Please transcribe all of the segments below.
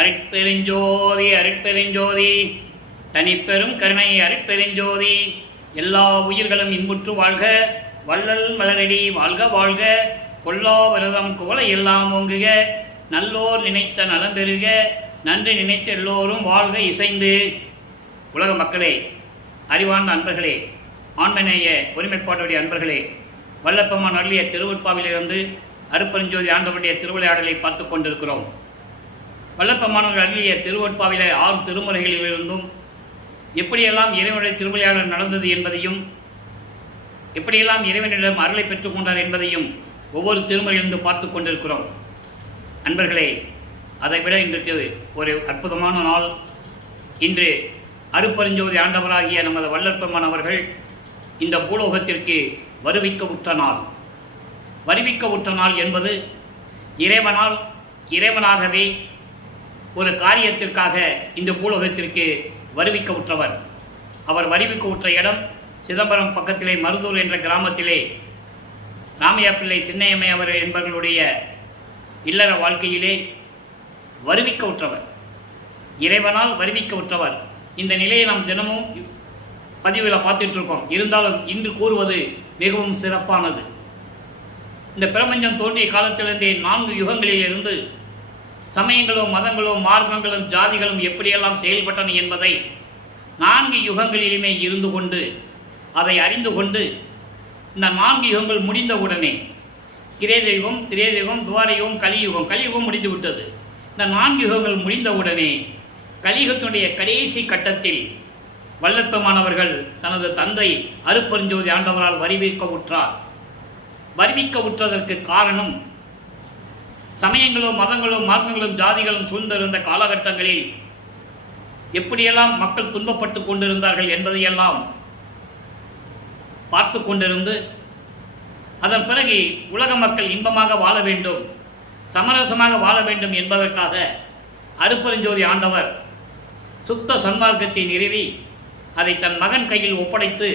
அருட்பெருஞ்சோதி அருட்பெருஞ்சோதி தனிப்பெரும் கருணை அருட்பெருஞ்சோதி. எல்லா உயிர்களும் இன்புற்று வாழ்க, வள்ளல் மலரடி வாழ்க வாழ்க, கொல்லா விரதம் குவளை எல்லாம் ஓங்குக, நல்லோர் நினைத்த நலம் பெறுக, நன்றி நினைத்த எல்லோரும் வாழ்க இசைந்து. உலக மக்களே, அறிவார்ந்த அன்பர்களே, ஆண்மநேய ஒருமைப்பாட்டுடைய அன்பர்களே, வல்லப்பெருமான் அருளிய திருவொற்பாவிலிருந்து அருட்பெருஞ்சோதி ஆண்டவருடைய திருவிளையாடலை பார்த்து கொண்டிருக்கிறோம். வல்லப்பெருமான் அருளிய திருவொற்பாவிலே 6 திருமுறைகளிலிருந்தும் எப்படியெல்லாம் இறைவனுடைய திருவிளையாடல் நடந்தது என்பதையும், எப்படியெல்லாம் இறைவனிடம் அருளை பெற்றுக் கொண்டார் என்பதையும் ஒவ்வொரு திருமுறையிலிருந்து பார்த்து கொண்டிருக்கிறோம். அன்பர்களே, அதைவிட இன்றைக்கு ஒரு அற்புதமான நாள். இன்று அருட்பெருஞ்சோதி ஆண்டவராகிய நமது வல்லப்பெருமான் அவர்கள் இந்த பூலோகத்திற்கு வருவிக்க உற்ற நாள். வருவிக்க உற்ற நாள் என்பது இறைவனாகவே ஒரு காரியத்திற்காக இந்த பூலோகத்திற்கு வருவிக்க உற்றவர். அவர் வருவிக்க உற்ற இடம் சிதம்பரம் பக்கத்திலே மருதூர் என்ற கிராமத்திலே ராமையா பிள்ளை சின்னையம்மை அவர் என்பவர்களுடைய இல்லற வாழ்க்கையிலே வருவிக்க உற்றவர், இறைவனால் வருவிக்க உற்றவர். இந்த நிலையை நாம் தினமும் பதிவில் பார்த்துட்டு இருக்கோம். இருந்தாலும் இன்று கூறுவது மிகவும் சிறப்பானது. இந்த பிரபஞ்சம் தோன்றிய காலத்திலிருந்தே 4 யுகங்களிலிருந்து சமயங்களும் மதங்களும் மார்க்கங்களும் ஜாதிகளும் எப்படியெல்லாம் செயல்பட்டன என்பதை 4 யுகங்களிலுமே இருந்து கொண்டு அதை அறிந்து கொண்டு இந்த 4 யுகங்கள் முடிந்தவுடனே கிரேதயுகம், திரேதயுகம், துவாரயுகம், கலியுகம் முடிந்து விட்டது. இந்த 4 யுகங்கள் முடிந்தவுடனே கலியுகத்தினுடைய கடைசி கட்டத்தில் வல்லப்பெருமானவர்கள் தனது தந்தை அருட்பெருஞ்சோதி ஆண்டவரால் வருவிக்க உற்றார். வருவிக்க உற்றதற்கு காரணம், சமயங்களும் மதங்களும் மார்க்கங்களும் ஜாதிகளும் சூழ்ந்திருந்த காலகட்டங்களில் எப்படியெல்லாம் மக்கள் துன்பப்பட்டு கொண்டிருந்தார்கள் என்பதையெல்லாம் பார்த்து கொண்டிருந்து, அதன் பிறகு உலக மக்கள் இன்பமாக வாழ வேண்டும், சமரசமாக வாழ வேண்டும் என்பதற்காக அருட்பெருஞ்சோதி ஆண்டவர் சுத்த சன்மார்க்கத்தை நிறுவி அதை தன் மகன் கையில் ஒப்படைத்து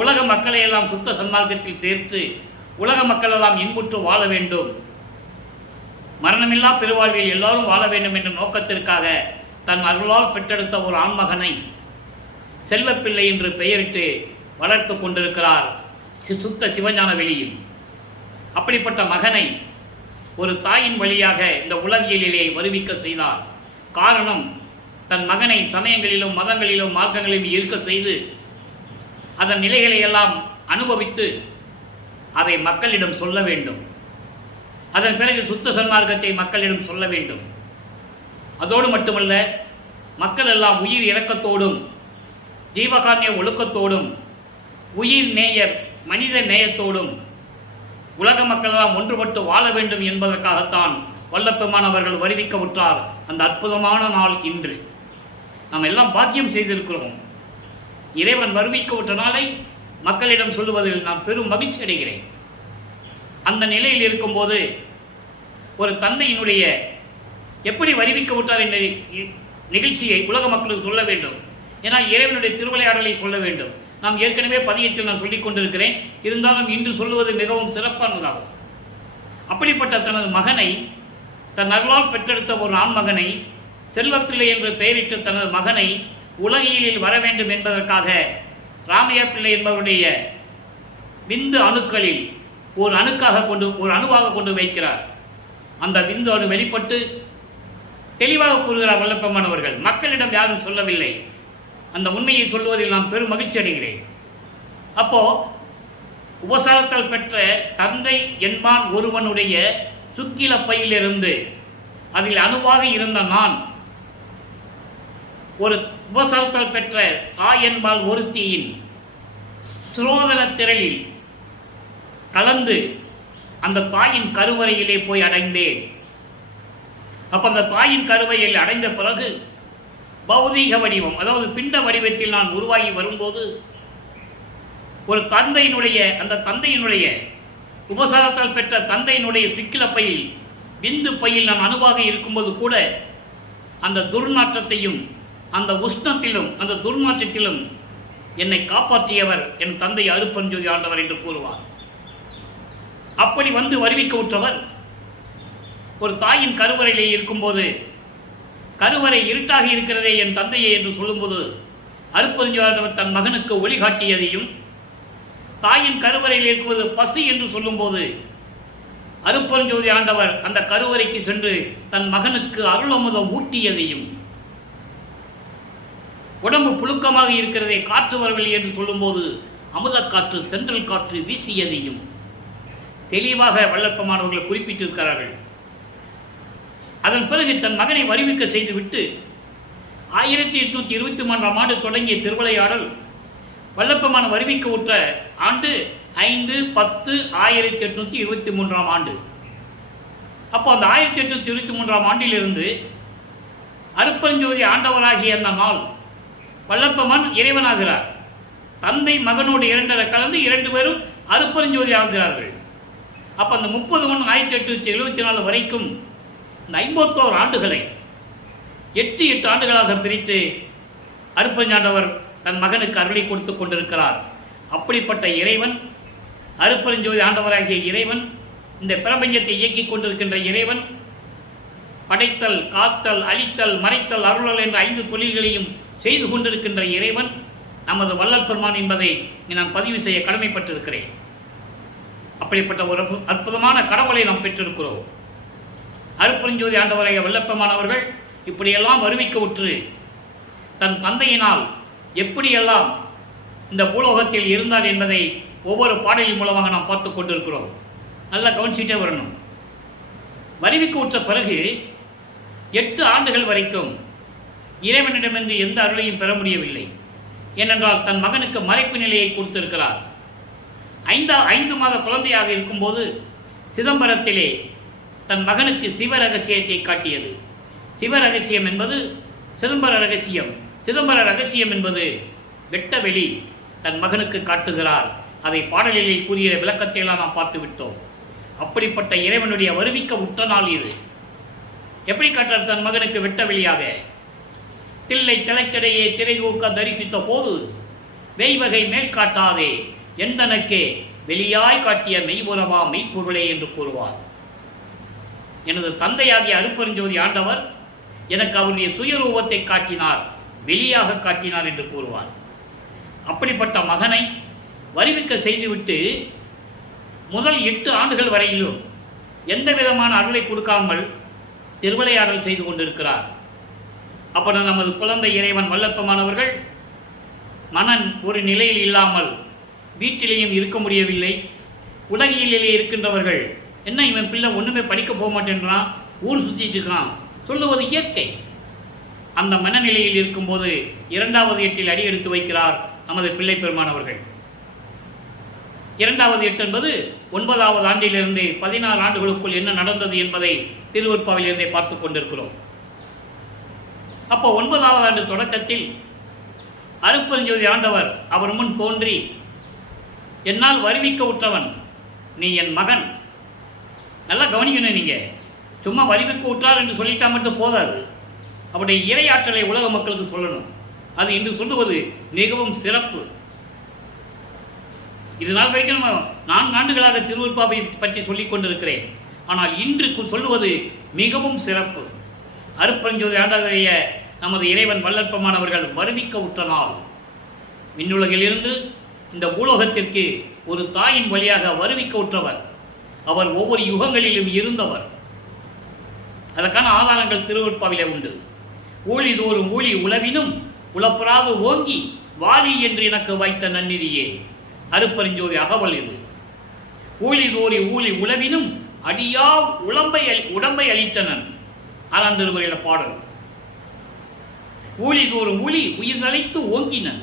உலக மக்களையெல்லாம் சுத்த சன்மார்க்கத்தில் சேர்த்து உலக மக்களெல்லாம் இன்புற்று வாழ வேண்டும், மரணமில்லா பெருவாழ்வில் எல்லோரும் வாழ வேண்டும் என்ற நோக்கத்திற்காக தன் அருளால் பெற்றெடுத்த ஒரு ஆண்மகனை செல்வப்பிள்ளை என்று பெயரிட்டு வளர்த்து கொண்டிருக்கிறார் சுத்த சிவஞான வெளியில். அப்படிப்பட்ட மகனை ஒரு தாயின் வழியாக இந்த உலகியலிலே வருவிக்க செய்தார். காரணம், தன் மகனை சமயங்களிலும் மதங்களிலும் மார்க்கங்களிலும் இருக்க செய்து அதன் நிலைகளை எல்லாம் அனுபவித்து அதை மக்களிடம் சொல்ல வேண்டும். அதன் பிறகு சுத்த சன்மார்க்கத்தை மக்களிடம் சொல்ல வேண்டும். அதோடு மட்டுமல்ல, மக்கள் எல்லாம் உயிர் இரக்கத்தோடும் ஜீவகாருண்ய ஒழுக்கத்தோடும் உயிர் நேயர் மனித நேயத்தோடும் உலக மக்களெல்லாம் ஒன்றுபட்டு வாழ வேண்டும் என்பதற்காகத்தான் வல்லப்பெருமான் அவர்கள் வருவிக்க உற்றார். அந்த அற்புதமான நாள் இன்று நாம் எல்லாம் பாக்கியம் செய்திருக்கிறோம். இறைவன் வருவிக்க உற்ற நாளை மக்களிடம் சொல்லுவதில் நான் பெரும் மகிழ்ச்சி அடைகிறேன். அந்த நிலையில் இருக்கும்போது ஒரு தந்தையினுடைய எப்படி வருவிக்க விட்டார் என்ற நிகழ்ச்சியை உலக மக்களுக்கு சொல்ல வேண்டும். ஏன்னால் இறைவனுடைய திருவிளையாடலை சொல்ல வேண்டும். நாம் ஏற்கனவே பதியத்தில் நான் சொல்லிக் கொண்டிருக்கிறேன். இருந்தாலும் இன்று சொல்லுவது மிகவும் சிறப்பானதாகும். அப்படிப்பட்ட தனது மகனை, தன் அருளால் பெற்றெடுத்த ஒரு ஆண்மகனை, செல்வப்பிள்ளை என்று பெயரிட்ட தனது மகனை உலகியலில் வர வேண்டும் என்பதற்காக ராமையா பிள்ளை என்பவருடைய விந்து அணுக்களில் ஒரு அணுவாக கொண்டு வைக்கிறார். அந்த விந்து அணு வெளிப்பட்டு தெளிவாக கூறுகிறார் வல்லப்பெருமான் அவர்கள். மக்களிடம் யாரும் சொல்லவில்லை. அந்த உண்மையை சொல்லுவதில் நான் பெரும் மகிழ்ச்சி அடைகிறேன். அப்போ உபசாரத்தால் பெற்ற தந்தை என்பான் ஒருவனுடைய சுக்கில பையிலிருந்து அதில் அணுவாக இருந்த நான் ஒரு உபசாரத்தால் பெற்ற தாய் என்பால் ஒருத்தியின் சுரோதன திரளில் கலந்து அந்த தாயின் கருவறையிலே போய் அடைந்தேன். அப்ப அந்த தாயின் கருவையில் அடைந்த பிறகு பௌதீக வடிவம், அதாவது பிண்ட வடிவத்தில் நான் உருவாகி வரும்போது ஒரு அந்த தந்தையினுடைய உபசாரத்தால் பெற்ற தந்தையினுடைய சுக்கில பையில் விந்து பையில் நான் அணுவாக இருக்கும்போது கூட அந்த துர்நாற்றத்தையும் அந்த உஷ்ணத்திலும் அந்த துர்நாற்றத்திலும் என்னை காப்பாற்றியவர் என் தந்தை அருட்பெருஞ்சோதி ஆண்டவர் என்று கூறுவார். அப்படி வந்து வருவிக்க உற்றவர் ஒரு தாயின் கருவறையிலே இருக்கும்போது கருவறை இருட்டாக இருக்கிறதே என் தந்தையே என்று சொல்லும்போது அருட்பெருஞ்சோதி தன் மகனுக்கு ஒளி காட்டியதையும், தாயின் கருவறையில் இருக்குவது பசி என்று சொல்லும்போது அருட்பெருஞ்சோதி ஆண்டவர் அந்த கருவறைக்கு சென்று தன் மகனுக்கு அருளமுதம் ஊட்டியதையும், உடம்பு புழுக்கமாக இருக்கிறதே காற்று வரவில்லை என்று சொல்லும்போது அமுத காற்று தென்றல் காற்று வீசியதையும் தெளிவாக வல்லற்பமானவர்கள் குறிப்பிட்டிருக்கிறார்கள். அதன் பிறகு தன் மகனை வருவிக்க செய்துவிட்டு 1823ஆம் ஆண்டு தொடங்கிய திருவிளையாடல் வல்லப்பமான வருவிக்க உற்ற ஆண்டு 5/10/1823ஆம் ஆண்டு. அப்போ அந்த 1823ஆம் ஆண்டிலிருந்து அருட்பெருஞ்சோதி ஆண்டவராகிய அந்த நாள் வல்லப்பமான் இறைவனாகிறார். தந்தை மகனோடு இரண்டரை கலந்து 2 பேரும் அருட்பெருஞ்சோதி ஆகிறார்கள். அப்போ அந்த 30/1/1874 வரைக்கும் இந்த 51 ஆண்டுகளை 8 ஆண்டுகளாக பிரித்து அருட்பெருஞ்சாண்டவர் தன் மகனுக்கு அருளை கொடுத்து கொண்டிருக்கிறார். அப்படிப்பட்ட இறைவன், அருட்பெருஞ்சோதி ஆண்டவராகிய இறைவன், இந்த பிரபஞ்சத்தை இயக்கிக் கொண்டிருக்கின்ற இறைவன், படைத்தல், காத்தல், அழித்தல், மறைத்தல், அருளல் என்ற 5 தொழில்களையும் செய்து கொண்டிருக்கின்ற இறைவன் நமது வள்ளல் பெருமான் என்பதை நான் பதிவு செய்ய கடமைப்பட்டிருக்கிறேன். அப்படிப்பட்ட ஒரு அற்புதமான கடவுளை நாம் பெற்றிருக்கிறோம். அருட்பெருஞ்சோதி ஆண்டவராகிய வல்லப்பெருமான் அவர்கள் இப்படியெல்லாம் வருவிக்க உற்று தன் தந்தையினால் எப்படியெல்லாம் இந்த பூலோகத்தில் இருந்தார் என்பதை ஒவ்வொரு பாடலின் மூலமாக நாம் பார்த்து கொண்டிருக்கிறோம். நல்லா கவனிச்சுட்டே வரணும். வருவிக்க உற்ற பிறகு 8 ஆண்டுகள் வரைக்கும் இறைவனிடமிருந்து எந்த அருளையும் பெற முடியவில்லை. ஏனென்றால் தன் மகனுக்கு மறைப்பு நிலையை கொடுத்திருக்கிறார். 5 மாத குழந்தையாக இருக்கும்போது சிதம்பரத்திலே தன் மகனுக்கு சிவ ரகசியத்தை காட்டியது. சிவ ரகசியம் என்பது சிதம்பர ரகசியம். சிதம்பர ரகசியம் என்பது வெட்டவெளி தன் மகனுக்கு காட்டுகிறார். அதை பாடலிலே கூறிய விளக்கத்தை எல்லாம் நாம் பார்த்து விட்டோம். அப்படிப்பட்ட இறைவனுடைய வருவிக்க உற்ற நாள் இது. எப்படி காட்டார் தன் மகனுக்கு வெட்டவெளியாக? தில்லை திளைத்திடையே திரை தூக்க தரிசித்த போது வெய்வகை மேற்காட்டாதே எந்தனக்கே வெளியாய் காட்டிய மெய்புறவா மெய்ப்பொருளே என்று கூறுவார். எனது தந்தையாகிய அருட்பெருஞ்சோதி ஆண்டவர் எனக்கு அவருடைய சுயரூபத்தை காட்டினார், வெளியாக காட்டினார் என்று கூறுவார். அப்படிப்பட்ட மகனை வருவிக்க செய்துவிட்டு முதல் 8 ஆண்டுகள் வரையிலும் எந்த விதமான அருளை கொடுக்காமல் திருவிளையாடல் செய்து கொண்டிருக்கிறார். அப்போது நமது குழந்தை இறைவன் வல்லப்பமானவர்கள் மனன் ஒரு நிலையில் இல்லாமல் வீட்டிலேயும் இருக்க முடியவில்லை. உலகிலேயே இருக்கின்றவர்கள் என்ன இவன் பிள்ளை ஒன்றுமே படிக்க போக மாட்டேன்றான், ஊர் சுற்றிட்டு இருக்கான் சொல்லுவது இயற்கை. அந்த மனநிலையில் இருக்கும்போது 2வது 8 அடி எடுத்து வைக்கிறார் நமது பிள்ளை பெருமானவர்கள். 2வது 8 என்பது 9வது ஆண்டிலிருந்து 16 ஆண்டுகளுக்குள் என்ன நடந்தது என்பதை திருவருட்பாவிலிருந்தே பார்த்து கொண்டிருக்கிறோம். அப்போ 9வது ஆண்டு தொடக்கத்தில் அருட்பெருஞ்சோதி ஆண்டவர் அவர் முன் தோன்றி, என்னால் வருவிக்க உற்றவன் நீ என் மகன். நல்லா கவனிக்கணும். நீங்கள் சும்மா வருவிக்க உற்றார் என்று சொல்லிட்டா மட்டும் போதாது, அவருடைய இறையாற்றலை உலக மக்களுக்கு சொல்லணும். அது இன்று சொல்லுவது மிகவும் சிறப்பு. இது நாள் வரைக்கும் நம்ம 4 ஆண்டுகளாக திருவருட்பாவை பற்றி சொல்லிக் கொண்டிருக்கிறேன். ஆனால் இன்று சொல்லுவது மிகவும் சிறப்பு. அருட்பெருஞ்சோதி ஆண்டவராகிய நமது இறைவன் வல்லற்பமானவர்கள் வருவிக்க உற்ற நாள். விண்ணுலகிலிருந்து இந்த பூலோகத்திற்கு ஒரு தாயின் வழியாக வருவிக்க உற்றவர். அவர் ஒவ்வொரு யுகங்களிலும் இருந்தவர். அதற்கான ஆதாரங்கள் திருவருட்பாவிலே உண்டு. ஊழி தோறும் ஊழி உளவினும் உளப்பெறாது ஓங்கி வாலி என்று எனக்கு வைத்த நன்னிதியே. அருட்பெருஞ்சோதி அகவல் இது. ஊழி தோறி ஊழி உளவினும் அடியா உடம்பை அளித்தனன். 6ஆம் திருமுறையில பாடல். ஊழி தோறும் ஊழி உயிரழைத்து ஓங்கினன்.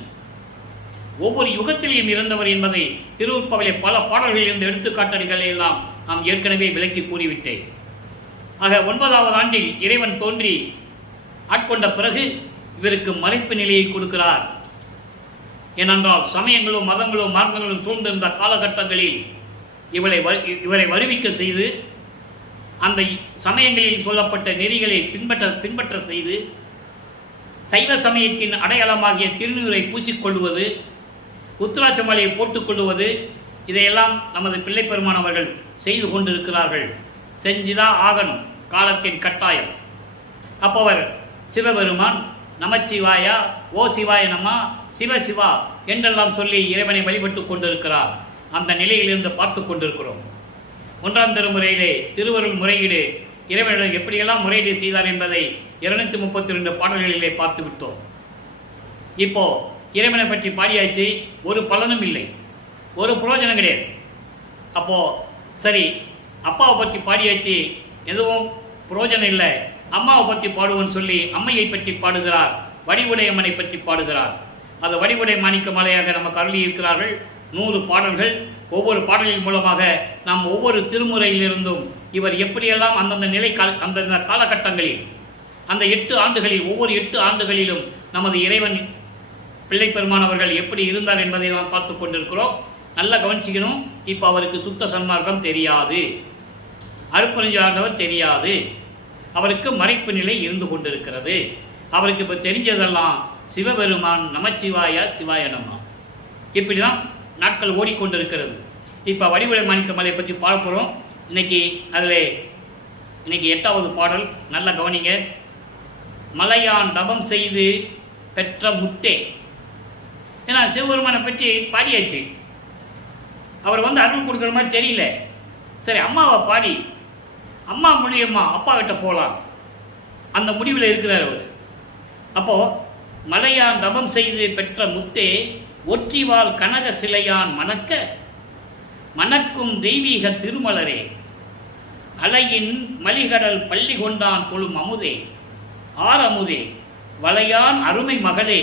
ஒவ்வொரு யுகத்திலேயும் இருந்தவர் என்பதை திருவருட்பாவிலே பல பாடல்களில் இருந்து எடுத்துக்காட்டுகளை எல்லாம் நாம் ஏற்கனவே விளக்கி கூறிவிட்டேன். ஆக 9வது ஆண்டில் இறைவன் தோன்றி ஆட்கொண்ட பிறகு இவருக்கு மறைப்பு நிலையை கொடுக்கிறார். ஏனென்றால் சமயங்களும் மதங்களும் மார்க்கங்களும் சூழ்ந்திருந்த காலகட்டங்களில் இவரை வருவிக்க செய்து அந்த சமயங்களில் சொல்லப்பட்ட நெறிகளை பின்பற்ற செய்து சைவ சமயத்தின் அடையாளமாகிய திருநீரை பூசிக்கொள்வது, உத்திராட்ச மாலையை போட்டுக்கொள்வது, இதையெல்லாம் நமது பிள்ளை பெருமான் அவர்கள் செய்து கொண்டிருக்கிறார்கள். செஞ்சுதான் ஆகணும், காலத்தின் கட்டாயம். அப்போ அவர் சிவபெருமான் நமச்சிவாயா, ஓ சிவாய நமா, சிவசிவா என்றெல்லாம் சொல்லி இறைவனை வழிபட்டு கொண்டிருக்கிறார். அந்த நிலையிலிருந்து பார்த்து கொண்டிருக்கிறோம். 1ஆம் திருமுறையிலே திருவருள் முறையீடு இறைவனிடம் எப்படியெல்லாம் முறையீடு செய்தார் என்பதை 232 பாடல்களிலே பார்த்து விட்டோம். இப்போ இறைவனை பற்றி பாடியாச்சு, ஒரு பலனும் இல்லை, ஒரு பிரயோஜனம் கிடையாது. அப்போது சரி, அப்பாவை பற்றி பாடியாச்சு, எதுவும் பிரயோஜனம் இல்லை, அம்மாவை பற்றி பாடுவோன்னு சொல்லி அம்மையை பற்றி பாடுகிறார், வடிவுடையம்மனை பற்றி பாடுகிறார். அது வடிவுடை மாணிக்க மாலையாக நமக்கு அருளி இருக்கிறார்கள் 100 பாடல்கள். ஒவ்வொரு பாடலின் மூலமாக நாம் ஒவ்வொரு திருமுறையிலிருந்தும் இவர் எப்படியெல்லாம் அந்தந்த காலகட்டங்களில், அந்த 8 ஆண்டுகளில், ஒவ்வொரு 8 ஆண்டுகளிலும் நமது இறைவன் பிள்ளை பெருமானவர்கள் எப்படி இருந்தார் என்பதை நாம் பார்த்து கொண்டிருக்கிறோம். நல்லா கவனிச்சிக்கணும். இப்போ அவருக்கு சுத்த சன்மார்க்கம் தெரியாது, அருட்பெருஞ்சாண்டவர் தெரியாது, அவருக்கு மறைப்பு நிலை இருந்து கொண்டிருக்கிறது. அவருக்கு இப்போ தெரிஞ்சதெல்லாம் சிவபெருமான், நமச்சிவாய, சிவாய நம, இப்படி தான் நாட்கள் ஓடிக்கொண்டிருக்கிறது. இப்போ வடிவுடை மாணிக்க மலையை பற்றி பார்க்குறோம். இன்னைக்கு 8வது பாடல் நல்லா கவனிங்க. மலையான் தபம் செய்து பெற்ற முத்தே. ஏன்னா சிவபெருமானை பற்றி பாடியாச்சு, அவர் அருள் கொடுக்குற மாதிரி தெரியல. சரி, அம்மாவை பாடி அம்மா மூலியம்மா அப்பா கிட்ட போகலாம், அந்த முடிவில் இருக்கிறார் அவர். அப்போது மலையான் தபம் செய்து பெற்ற முத்தே, ஒற்றிவாள் கனக சிலையான் மணக்க மணக்கும் தெய்வீக திருமலரே, அலையின் மலிகடல் பள்ளி கொண்டான் தொழும் அமுதே, ஆரமுதே, வளையான் அருமை மகளே,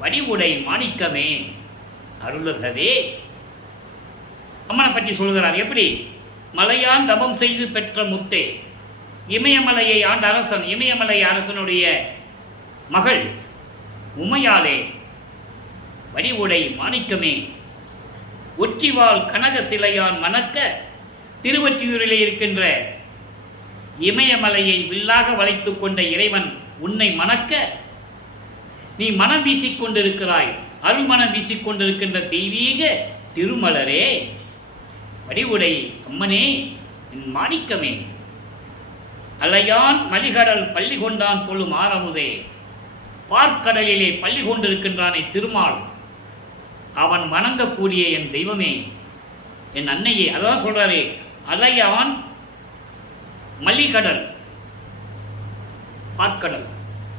வடிவுடை மாணிக்கமே, அருளுகவே. அம்மனை பற்றி சொல்கிறார். எப்படி? மலையான் தபம் செய்து பெற்ற முத்தே, இமயமலையை ஆண்ட அரசன், இமயமலை அரசனுடைய மகள் உமையாளே, வடிவுடை மாணிக்கமே, ஒற்றிவாள் கனக சிலையான் மணக்க, திருவொற்றியூரிலே இருக்கின்ற இமயமலையை வில்லாக வளைத்து கொண்ட இறைவன் உன்னை மணக்க நீ மனம் வீசிக்கொண்டிருக்கிறாய், அருள் மனம் வீசிக்கொண்டிருக்கின்ற தெய்வீக திருமலரே, வடிவுடை அம்மனே, என் மாணிக்கமே, அலையான் மலிகடல் பள்ளி கொண்டான் தொழும் ஆரமுதே, பார்க்கடலிலே பள்ளி கொண்டிருக்கின்றானே திருமால், அவன் வணங்கக்கூடிய என் தெய்வமே, என் அன்னையே. அதான் சொல்றாரே, அலையான் மலிகடல், பார்க்கடல்,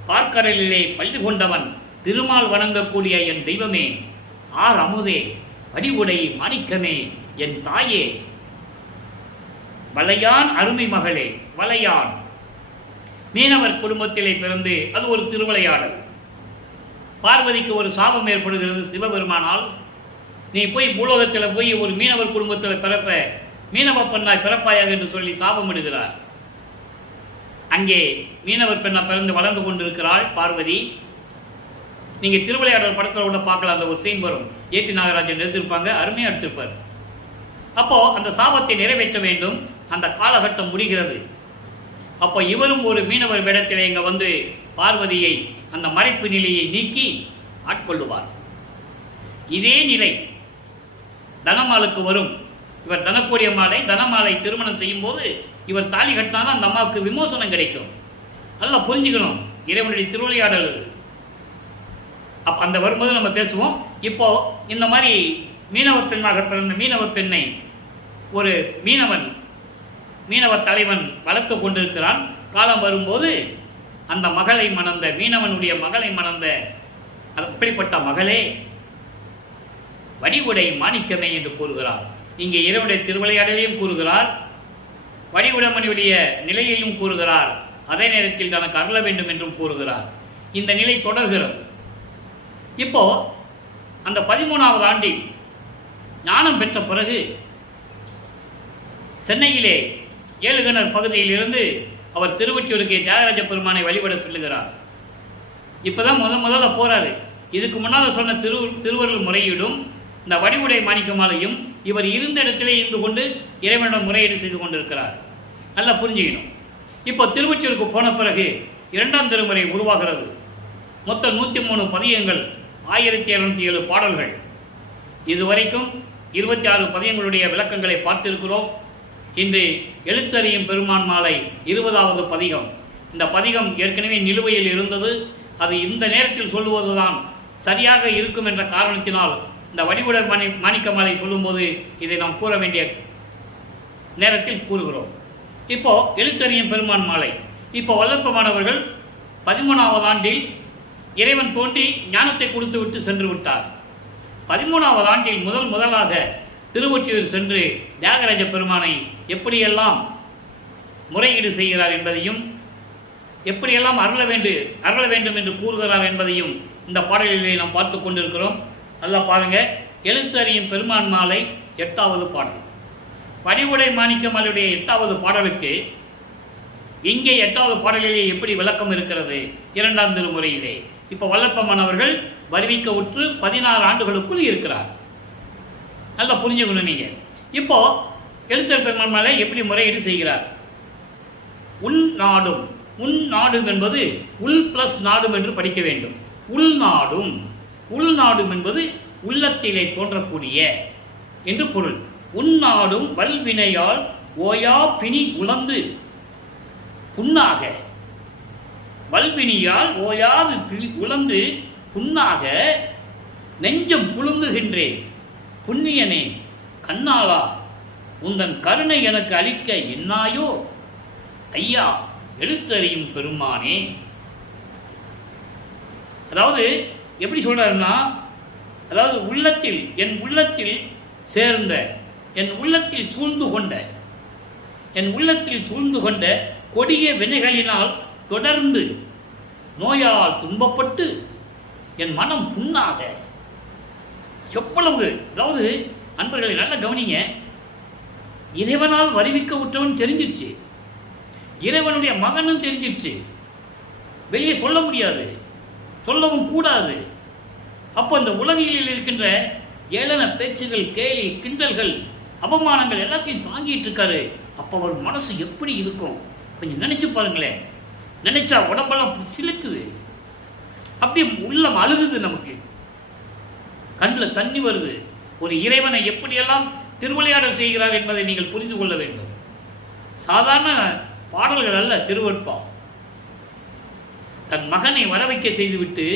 பார்க்கடலிலே பள்ளி கொண்டவன் திருமால் வணங்கக்கூடிய என் தெய்வமே, ஆர் அமுதே, வடிவுடை மாணிக்கமே, என் தாயே, வளையான் அருமை மகளே. வளையான் மீனவர் குடும்பத்திலே பிறந்து அது ஒரு திருவிளையாடல். பார்வதிக்கு ஒரு சாபம் ஏற்படுகிறது சிவபெருமானால். நீ போய் பூலோகத்தில் போய் ஒரு மீனவர் குடும்பத்தில் பிறப்ப, மீனவ பெண்ணாய் பிறப்பாயாக என்று சொல்லி சாபம் இடுகிறார். அங்கே மீனவர் பெண்ணா பிறந்து வளர்ந்து கொண்டிருக்கிறாள் பார்வதி. நீங்கள் திருவிளையாடல் படத்தில் கூட பார்க்கலாம், அந்த ஒரு சீன் வரும், ஏபி நாகராஜன் எடுத்திருப்பாங்க, அருமையாக எடுத்திருப்பார். அப்போது அந்த சாபத்தை நிறைவேற்ற வேண்டும். அந்த காலகட்டம் முடிகிறது. அப்போ இவரும் ஒரு மீனவர் வேடத்தில் இங்கே பார்வதியை அந்த மறைப்பு நிலையை நீக்கி ஆட்கொள்ளுவார். இதே நிலை தனமாலுக்கு வரும். இவர் தனக்கூடிய மாலை, தனமாலை திருமணம் செய்யும் போது இவர் தாலி கட்டினாதான் அந்த அம்மாவுக்கு விமோசனம் கிடைக்கும். நல்லா புரிஞ்சுக்கணும் இறைவனுடைய திருவிளையாடல். அந்த வரும்போது நம்ம பேசுவோம். இப்போ இந்த மாதிரி மீனவ பெண்ணாக பிறந்த மீனவ பெண்ணை ஒரு மீனவ தலைவன் வளர்த்து கொண்டிருக்கிறான். காலம் வரும்போது அந்த மகளை மணந்த, மீனவனுடைய மகளை மணந்த அப்படிப்பட்ட மகளே, வடிவுடை மாணிக்கமே என்று கூறுகிறார். இங்கே இறைவனுடைய திருவிளையாடலையும் கூறுகிறார், வடிவுடமணியுடைய நிலையையும் கூறுகிறார், அதே நேரத்தில் தனக்கு அருள வேண்டும் என்றும் கூறுகிறார். இந்த நிலை தொடர்கிறது. இப்போ அந்த 13வது ஆண்டில் ஞானம் பெற்ற பிறகு சென்னையிலே ஏழுகிணர் பகுதியிலிருந்து அவர் திருவொற்றியூருக்கு தியாகராஜ பெருமானை வழிபட சொல்லுகிறார். இப்போதான் முதல்ல போறாரு. இதுக்கு முன்னால் சொன்ன திருவருள் முறையீடும் இந்த வடிவுடை மாணிக்கமாலையும் இவர் இருந்த இடத்திலே இருந்து கொண்டு இறைவனிடம் முறையீடு செய்து கொண்டிருக்கிறார். நல்லா புரிஞ்சுக்கணும். இப்போ திருவொற்றியூருக்கு போன பிறகு 2ஆம் திருமுறை உருவாகிறது. மொத்தம் 103 பதியங்கள், 1207 பாடல்கள். இதுவரைக்கும் 26 பதியங்களுடைய விளக்கங்களை பார்த்திருக்கிறோம். இன்று எழுத்தறியும் பெருமான் மாலை 20வது பதிகம். இந்த பதிகம் ஏற்கனவே நிலுவையில் இருந்தது. அது இந்த நேரத்தில் சொல்லுவதுதான் சரியாக இருக்கும் என்ற காரணத்தினால் இந்த வடிவுடை மாணிக்கமாலை சொல்லும்போது இதை நாம் கூற வேண்டிய நேரத்தில் கூறுகிறோம். இப்போ எழுத்தறியும் பெருமான் மாலை. இப்போ வல்லப்பமானவர்கள் 13வது ஆண்டில் இறைவன் தோன்றி ஞானத்தை கொடுத்து விட்டு சென்று விட்டார். 13வது ஆண்டில் முதலாக திருவொற்றியூர் சென்று தியாகராஜ பெருமானை எப்படியெல்லாம் முறையீடு செய்கிறார் என்பதையும் எப்படியெல்லாம் அருள வேண்டும் என்று கூறுகிறார் என்பதையும் இந்த பாடலிலே நாம் பார்த்து கொண்டிருக்கிறோம். நல்லா பாருங்க. எழுத்தறியும் பெருமான் மாலை 8வது பாடல். வடிவுடை மாணிக்கமாலையுடைய 8வது பாடலுக்கு இங்கே 8வது பாடலிலே எப்படி விளக்கம் இருக்கிறது 2ஆம் திருமுறையிலே. இப்போ வல்லப்பமானவர்கள் வருவிக்க உற்று 16 ஆண்டுகளுக்குள் இருக்கிறார். நல்லா புரிஞ்சுக்கணும் நீங்க. இப்போ எழுத்தர் பெருமான் மாலை எப்படி முறையீடு செய்கிறார்? உள் நாடும் என்பது உள் பிளஸ் நாடும் என்று படிக்க வேண்டும். உள்நாடும் என்பது உள்ளத்திலே தோன்றக்கூடிய என்று பொருள். உள்நாடும் வல்வினையால் ஓயா பிணி உழந்து புண்ணாக, வல்வினியால் ஓயாது உழந்து புண்ணாக நெஞ்சம் புழுங்குகின்றேன் புண்ணியனே கண்ணாளா உந்தன் கருணை எனக்கு அளிக்க என்னாயோ ஐயா எழுத்தறியும் பெருமானே. அதாவது எப்படி சொல்றாருன்னா, அதாவது என் உள்ளத்தில் சேர்ந்த, என் உள்ளத்தில் சூழ்ந்து கொண்ட கொடிய வினைகளினால் தொடர்ந்து நோயால் துன்பப்பட்டு என் மனம் புண்ணாக எவ்வளவு. அதாவது அன்பர்களை நல்லா கவனிங்க. இறைவனால் வருவிக்க விட்டவன் தெரிஞ்சிருச்சு, இறைவனுடைய மகனும் தெரிஞ்சிருச்சு. வெளியே சொல்ல முடியாது, சொல்லவும் கூடாது. அப்போ இந்த உலகில் இருக்கின்ற ஏளன பேச்சுகள், கேலி கிண்டல்கள், அவமானங்கள் எல்லாத்தையும் தாங்கிட்டு இருக்காரு. அப்போ அவர் மனசு எப்படி இருக்கும் கொஞ்சம் நினைச்சு பாருங்களேன். நினைச்சா உடம்பெல்லாம் சிலுக்குது, அப்படியே உள்ளம் அழுகுது, நமக்கு கண்ணில் தண்ணி வருது. ஒரு இறைவனை எப்படியெல்லாம் திருவிளையாடல் செய்கிறார் என்பதை நீங்கள் புரிந்து கொள்ள வேண்டும். சாதாரண பாடல்கள் அல்ல திருவெட்பா. தன் மகனை வரவைக்க செய்துவிட்டு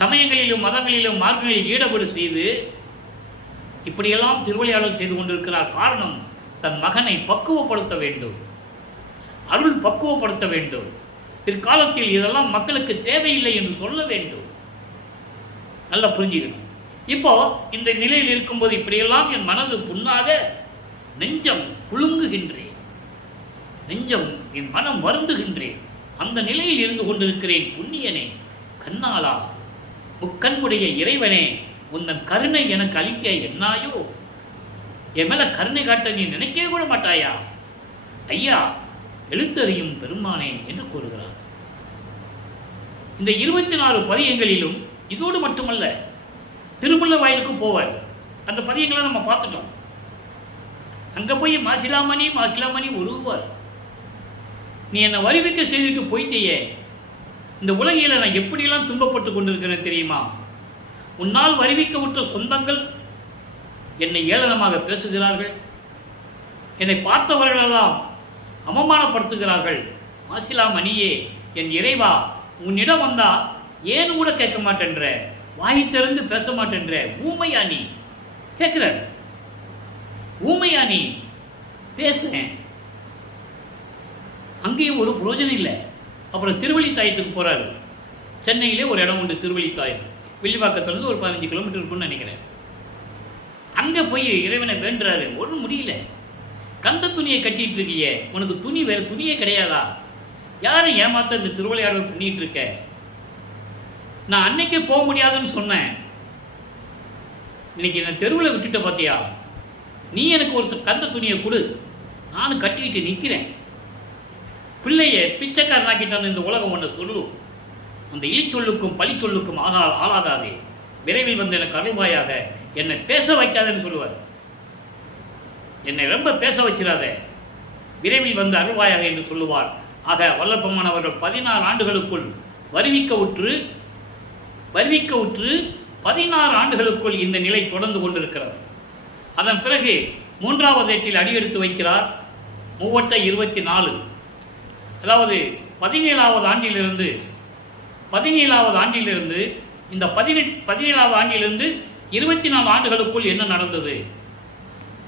சமயங்களிலும் மதங்களிலும் மார்க்கங்களில் ஈடுபடு செய்து இப்படியெல்லாம் திருவிளையாடல் செய்து கொண்டிருக்கிறார். காரணம், தன் மகனை பக்குவப்படுத்த வேண்டும், அருள் பக்குவப்படுத்த வேண்டும். பிற்காலத்தில் இதெல்லாம் மக்களுக்கு தேவையில்லை என்று சொல்ல வேண்டும். நல்லா புரிஞ்சுக்கணும். இப்போ இந்த நிலையில் இருக்கும்போது இப்படியெல்லாம் என் மனது புண்ணாக நெஞ்சம் குலுங்குகின்றேன், என் மனம் வருந்துகின்றேன். அந்த நிலையில் இருந்து கொண்டிருக்கிறேன். புண்ணியனே கண்ணாளா முக்கண்புடைய இறைவனே உந்தன் கருணை எனக்கு அளிக்க என்னாயோ. என் மேல கருணை காட்ட நீ நினைக்கவே கூட மாட்டாயா ஐயா எழுத்தறியும் பெருமானே என்று கூறுகிறார். இந்த 24 பதியங்களிலும் இதோடு மட்டுமல்ல, திருமுல்ல வாயிலுக்கு போவார். அந்த பதியங்களை நம்ம பார்த்துட்டோம். அங்க போய் மாசிலாமணி உருவார். நீ என்னை வருவிக்க செய்துட்டு போயிட்டேயே, இந்த உலகில் நான் எப்படியெல்லாம் துன்பப்பட்டு கொண்டிருக்கிறேன் தெரியுமா? உன்னால் வருவிக்க விட்ட சொந்தங்கள் என்னை ஏளனமாக பேசுகிறார்கள், என்னை பார்த்தவர்களெல்லாம் அவமானப்படுத்துகிறார்கள். மாசிலாமணியே, என் இறைவா, உன்னிடம் வந்தா ஏன்னு கூட கேட்க மாட்டேன்ற, வாய் திறந்து பேச மாட்டேன்ற, ஊமையா நீ கேட்கிற, ஊமையா நீ பேசுறேன். அங்கேயும் ஒரு புரோஜனம் இல்லை. அப்புறம் திருவள்ளித்தாயத்துக்கு போகிறாரு. சென்னையிலே ஒரு இடம் உண்டு திருவள்ளித்தாயம், வில்லிவாக்கத்துலேருந்து ஒரு 15 கிலோமீட்டர் இருக்குன்னு நினைக்கிறேன். அங்கே போய் இறைவனை வேண்டுறாரு. ஒன்றும் முடியல. கந்த துணியை கட்டிட்டு இருக்கியே, உனக்கு துணி வேறு துணியே கிடையாதா? யாரும் ஏமாத்த இந்த திருவிளையாடல் பண்ணிட்டு இருக்க? நான் அன்னைக்கே போக முடியாதுன்னு சொன்னேன், இன்னைக்கு நான் தெருவில் விட்டுட்ட பார்த்தியா? நீ எனக்கு ஒரு கந்த துணியை கொடு, நானும் கட்டிக்கிட்டு நிற்கிறேன். பிள்ளைய பிச்சைக்காரனாக்கிட்டான்னு இந்த உலகம் ஒன்று சொல்லும். அந்த இழிச்சொல்லுக்கும் பழி சொல்லுக்கும் ஆளாகாதே, விரைவில் வந்து எனக்கு அருள்வாயாக, என்னை பேச வைக்காதன்னு சொல்லுவார். என்னை ரொம்ப பேச வச்சிடாத, விரைவில் வந்து அருள்வாயாக என்று சொல்லுவார். ஆக வல்லப்பமானவர்கள் 16 ஆண்டுகளுக்குள் வருவிக்க உற்று 16 ஆண்டுகளுக்குள் இந்த நிலை தொடர்ந்து கொண்டிருக்கிறது. அதன் பிறகு 3வது ஏட்டில் அடியெடுத்து வைக்கிறார். 24, அதாவது 17வது ஆண்டிலிருந்து இந்த 17வது ஆண்டிலிருந்து 24 ஆண்டுகளுக்குள் என்ன நடந்தது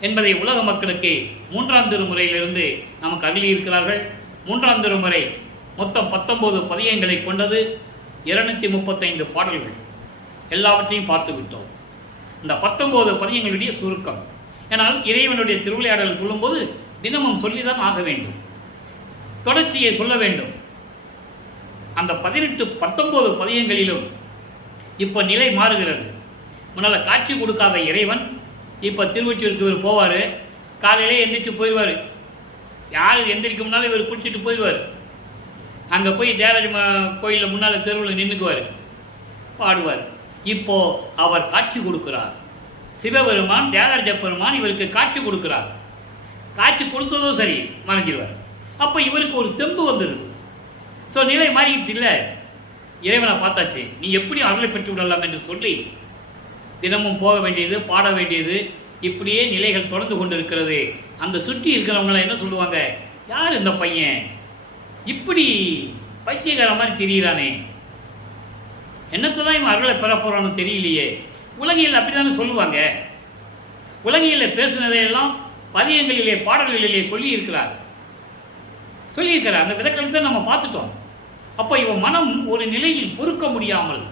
என்பதை உலக மக்களுக்கு 3ஆம் திருமுறையிலிருந்து நமக்கு அருளியிருக்கிறார்கள். 3ஆம் திருமுறை மொத்தம் 19 பதியங்களை கொண்டது, 235 பாடல்கள். எல்லாவற்றையும் பார்த்து விட்டோம். இந்த 19 பதியங்களுடைய சுருக்கம். ஏனால் இறைவனுடைய திருவிளையாடல் சொல்லும்போது தினமும் சொல்லிதான் ஆக வேண்டும், தொடர்ச்சியை சொல்ல வேண்டும். அந்த 19 பதியங்களிலும் இப்போ நிலை மாறுகிறது. முன்னால் காட்சி கொடுக்காத இறைவன் இப்போ திருவொற்றியூருக்கு இவர் போவார். காலையிலே எந்திரிச்சு போயிடுவார். யார் எந்திரிக்க முன்னாலும் இவர் குளிச்சுட்டு போயிடுவார். அங்கே போய் தேவராஜ கோயிலில் முன்னால் தெருவில் நின்றுக்குவார், பாடுவார். இப்போ அவர் காட்சி கொடுக்கிறார். சிவபெருமான், தியாகராஜ பெருமான் இவருக்கு காட்சி கொடுக்கிறார். காட்சி கொடுத்ததும் சரி மறைஞ்சிடுவார். அப்போ இவருக்கு ஒரு தெம்பு வந்துடுது. ஸோ நிலை மாறிடுச்சு. இல்லை, இறைவனை பார்த்தாச்சு, நீ எப்படி அருளை பெற்று விடலாம் என்று சொல்லி தினமும் போக வேண்டியது, பாட வேண்டியது, இப்படியே நிலைகள் தொடர்ந்து கொண்டு இருக்கிறது. அந்த சுற்றி இருக்கிறவங்களாம் என்ன சொல்லுவாங்க, யார் இந்த பையன் இப்படி பைத்தியக்கார மாதிரி தெரிகிறானே, என்னத்தை தான் இவன் அருளை பெற போகிறான்னு தெரியலையே. உலகியல் அப்படி தானே சொல்லுவாங்க. உலகியலில் பேசுனதையெல்லாம் பதியங்களிலே, பாடல்களிலே சொல்லியிருக்கிறார். அந்த விதக்கழுத்தை நம்ம பார்த்துட்டோம். அப்போ இவன் மனம் ஒரு நிலையில் பொறுக்க முடியாமல்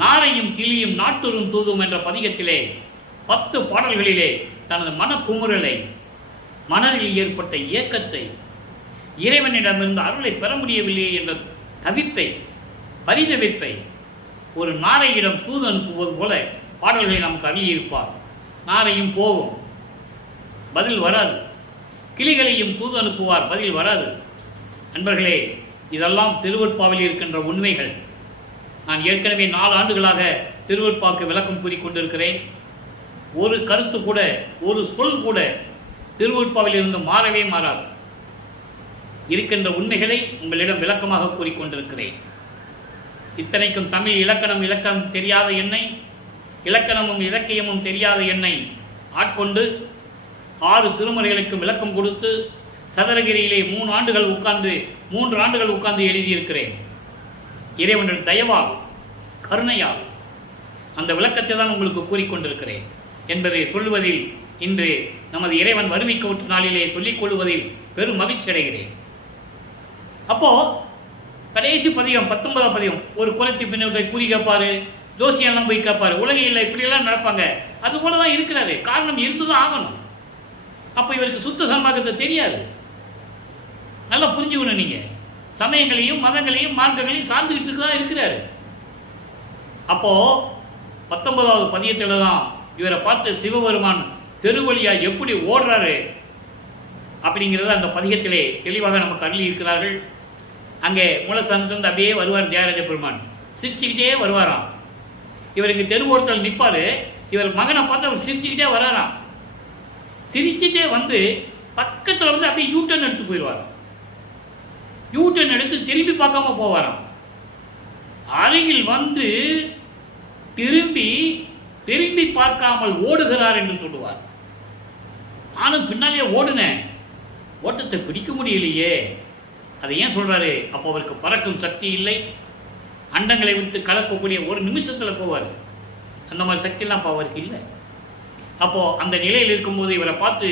நாரையும் கிளியும் நாட்டுறும் தூதும் என்ற பதிகத்திலே 10 பாடல்களிலே தனது மனக்குமுறலை, மனதில் ஏற்பட்ட இயக்கத்தை, இறைவனிடமிருந்து அருளை பெற முடியவில்லை என்ற தவிப்பை, பரிதவிப்பை ஒரு நாரையிடம் தூது அனுப்புவது போல பாடல்களை நமக்கு அருளியிருப்பார். நாரையும் போகும், பதில் வராது. கிளிகளையும் தூது அனுப்புவார், பதில் வராது. அன்பர்களே, இதெல்லாம் திருவெட்பாவில் இருக்கின்ற உண்மைகள். நான் ஏற்கனவே 4 ஆண்டுகளாக திருவெட்பாக்கு விளக்கம் கூறிக்கொண்டிருக்கிறேன். ஒரு கருத்து கூட, ஒரு சொல் கூட திருவெட்பாவில் இருந்து மாறவே மாறாது. இருக்கின்ற உண்மைகளை உங்களிடம் விளக்கமாக கூறிக்கொண்டிருக்கிறேன். இத்தனைக்கும் தமிழ் இலக்கணம் தெரியாத என்னை, இலக்கணமும் இலக்கியமும் தெரியாத என்னை ஆட்கொண்டு 6 திருமுறைகளுக்கும் விளக்கம் கொடுத்து சதுரகிரியிலே 3 ஆண்டுகள் உட்கார்ந்து எழுதியிருக்கிறேன். இறைவனுடைய தயவால், கருணையால் அந்த விளக்கத்தை தான் உங்களுக்கு கூறிக்கொண்டிருக்கிறேன் என்பதை சொல்லுவதில், இன்று நமது இறைவன் வறுமைக்கு விட்ட நாளிலே சொல்லிக் கொள்வதில் பெரும் மகிழ்ச்சி அடைகிறேன். அப்போ கடைசி பதிகம் 19ஆம் பதிகம், ஒரு குறைத்து பின்னுடைய கூறி கேட்பாரு, ஜோசியெல்லாம் போய் கேட்பாரு, உலகையில் இப்படியெல்லாம் நடப்பாங்க. அது போல தான் இருக்கிறாரு. காரணம் இருந்துதான் ஆகணும். அப்போ இவருக்கு சுத்த சன்மார்க்கத்தை தெரியாது. நல்லா புரிஞ்சுக்கணும். நீங்கள் சமயங்களையும் மதங்களையும் மார்க்கங்களையும் சார்ந்துக்கிட்டு தான் இருக்கிறாரு. அப்போது 19வது பதியத்தில் தான் இவரை பார்த்து சிவபெருமான் தெருவழியா எப்படி ஓடுறாரு அப்படிங்கிறத அந்த பதிகத்திலே தெளிவாக நமக்கு அருளி இருக்கிறார்கள். அங்கே மூலஸ்தானத்திலிருந்து அப்படியே வருவார் தியாகராஜ பெருமான், சிரிச்சுக்கிட்டே வருவாராம். இவருக்கு தெருவோரத்தில் நிற்பார். இவர் மகனை பார்த்து அவர் சிரிச்சுக்கிட்டே வராராம். சிரிச்சுட்டே வந்து பக்கத்தில் வந்து அப்படியே யூட்டர்ன் எடுத்து போயிடுவார். யூட்டர்ன் எடுத்து திரும்பி பார்க்காம போவாராம். அருகில் வந்து திரும்பி பார்க்காமல் ஓடுகிறார் என்று சொல்லுவார். நானும் பின்னாலே ஓடுனேன், ஓட்டத்தை பிடிக்க முடியலையே. அதை ஏன் சொல்றாரு? அப்போ அவருக்கு பறக்கும் சக்தி இல்லை. அண்டங்களை விட்டு கலக்கக்கூடிய ஒரு நிமிஷத்தில் போவார். அந்த மாதிரி சக்தியெல்லாம் இப்போ அவருக்கு இல்லை. அப்போது அந்த நிலையில் இருக்கும்போது இவரை பார்த்து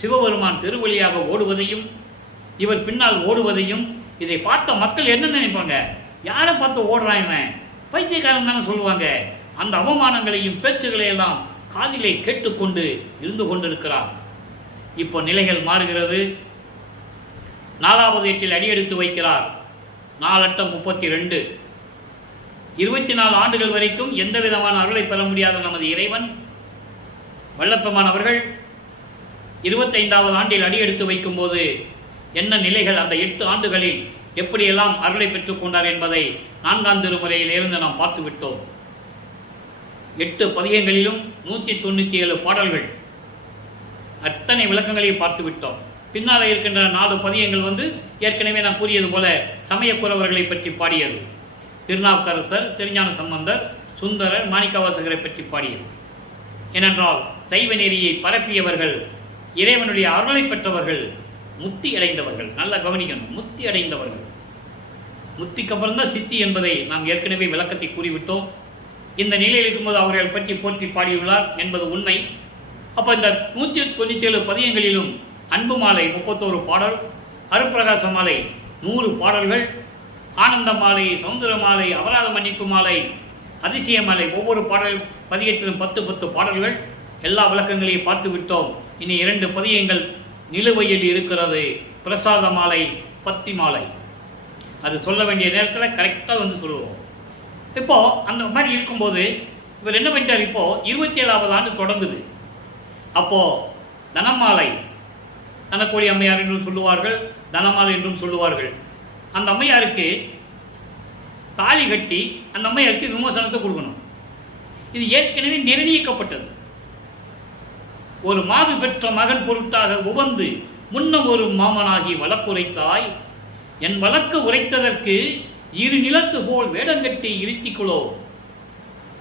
சிவபெருமான் தெருவழியாக ஓடுவதையும் இவர் பின்னால் ஓடுவதையும் இதை பார்த்த மக்கள் என்ன நினைப்பாங்க? யாரை பார்த்து ஓடுறான் இவன், பைத்தியக்காரன் தானே சொல்லுவாங்க. அந்த அவமானங்களையும் பேச்சுகளையெல்லாம் காதிலே கேட்டுக்கொண்டு இருந்து கொண்டிருக்கிறார். இப்போ நிலைகள் மாறுகிறது. 4வது எட்டில் அடியெடுத்து வைக்கிறார். 4×8 = 32. 24 ஆண்டுகள் வரைக்கும் எந்த விதமான அருளை பெற முடியாத நமது இறைவன் வல்லப்பெருமான் அவர்கள் 25வது ஆண்டில் அடியெடுத்து வைக்கும்போது என்ன நிலைகள், அந்த 8 ஆண்டுகளில் எப்படியெல்லாம் அருளை பெற்றுக்கொண்டார் என்பதை 4ஆம் திருமுறையிலிருந்து நாம் பார்த்து விட்டோம். 8 பதிகங்களிலும் 197 பாடல்கள், அத்தனை விளக்கங்களையும் பார்த்து விட்டோம். பின்னால் இருக்கின்ற 4 பதிகங்கள் வந்து ஏற்கனவே நான் கூறியது போல சமயக்குறவர்களை பற்றி பாடியது. திருநாவுக்கரசர், திருஞான சம்பந்தர், சுந்தரர், மாணிக்கவாசகரை பற்றி பாடியது. ஏனென்றால் சைவ நெறியை பரப்பியவர்கள், இறைவனுடைய அருளை பெற்றவர்கள், முத்தி அடைந்தவர்கள். நல்லா கவனிக்கணும், முத்தி அடைந்தவர்கள். முத்திக்கு அப்புறம் தான் சித்தி என்பதை நாம் ஏற்கனவே விளக்கத்தை கூறிவிட்டோம். இந்த நிலையில் இருக்கும்போது அவர்கள் பற்றி போற்றி பாடியுள்ளார் என்பது உண்மை. அப்போ இந்த 197 பதியங்களிலும் அன்பு மாலை 31 பாடல், அருட்பிரகாச மாலை 100 பாடல்கள், ஆனந்த மாலை, சௌந்தர மாலை, அபராத மன்னிப்பு மாலை, அதிசய மாலை, ஒவ்வொரு பாடல் பதியத்திலும் 10 பாடல்கள், எல்லா விளக்கங்களையும் பார்த்து விட்டோம். இனி 2 பதியங்கள் நிலுவையில் இருக்கிறது. பிரசாத மாலை, பத்தி மாலை. அது சொல்ல வேண்டிய நேரத்தில் கரெக்டாக வந்து சொல்லுவோம். இப்போது அந்த மாதிரி இருக்கும்போது இவர் என்ன பண்ணிட்டார், இப்போது 27வது ஆண்டு தொடங்குது. அப்போது தனமாலை, தனக்கோடி அம்மையார் என்றும் சொல்லுவார்கள், தனமாலை என்றும் சொல்லுவார்கள். அந்த அம்மையாருக்கு தாலி கட்டி அந்த அம்மையாருக்கு விமர்சனத்தை கொடுக்கணும். இது ஏற்கனவே நிர்ணயிக்கப்பட்டது. ஒரு மாது பெற்ற மகன் பொருட்டாக உவந்து முன்னம் ஒரு மாமனாகி வழக்குரைத்தாய், என் வழக்கு உரைத்ததற்கு இரு நிலத்து போல் வேடங்கட்டி இருத்திக்குளோ,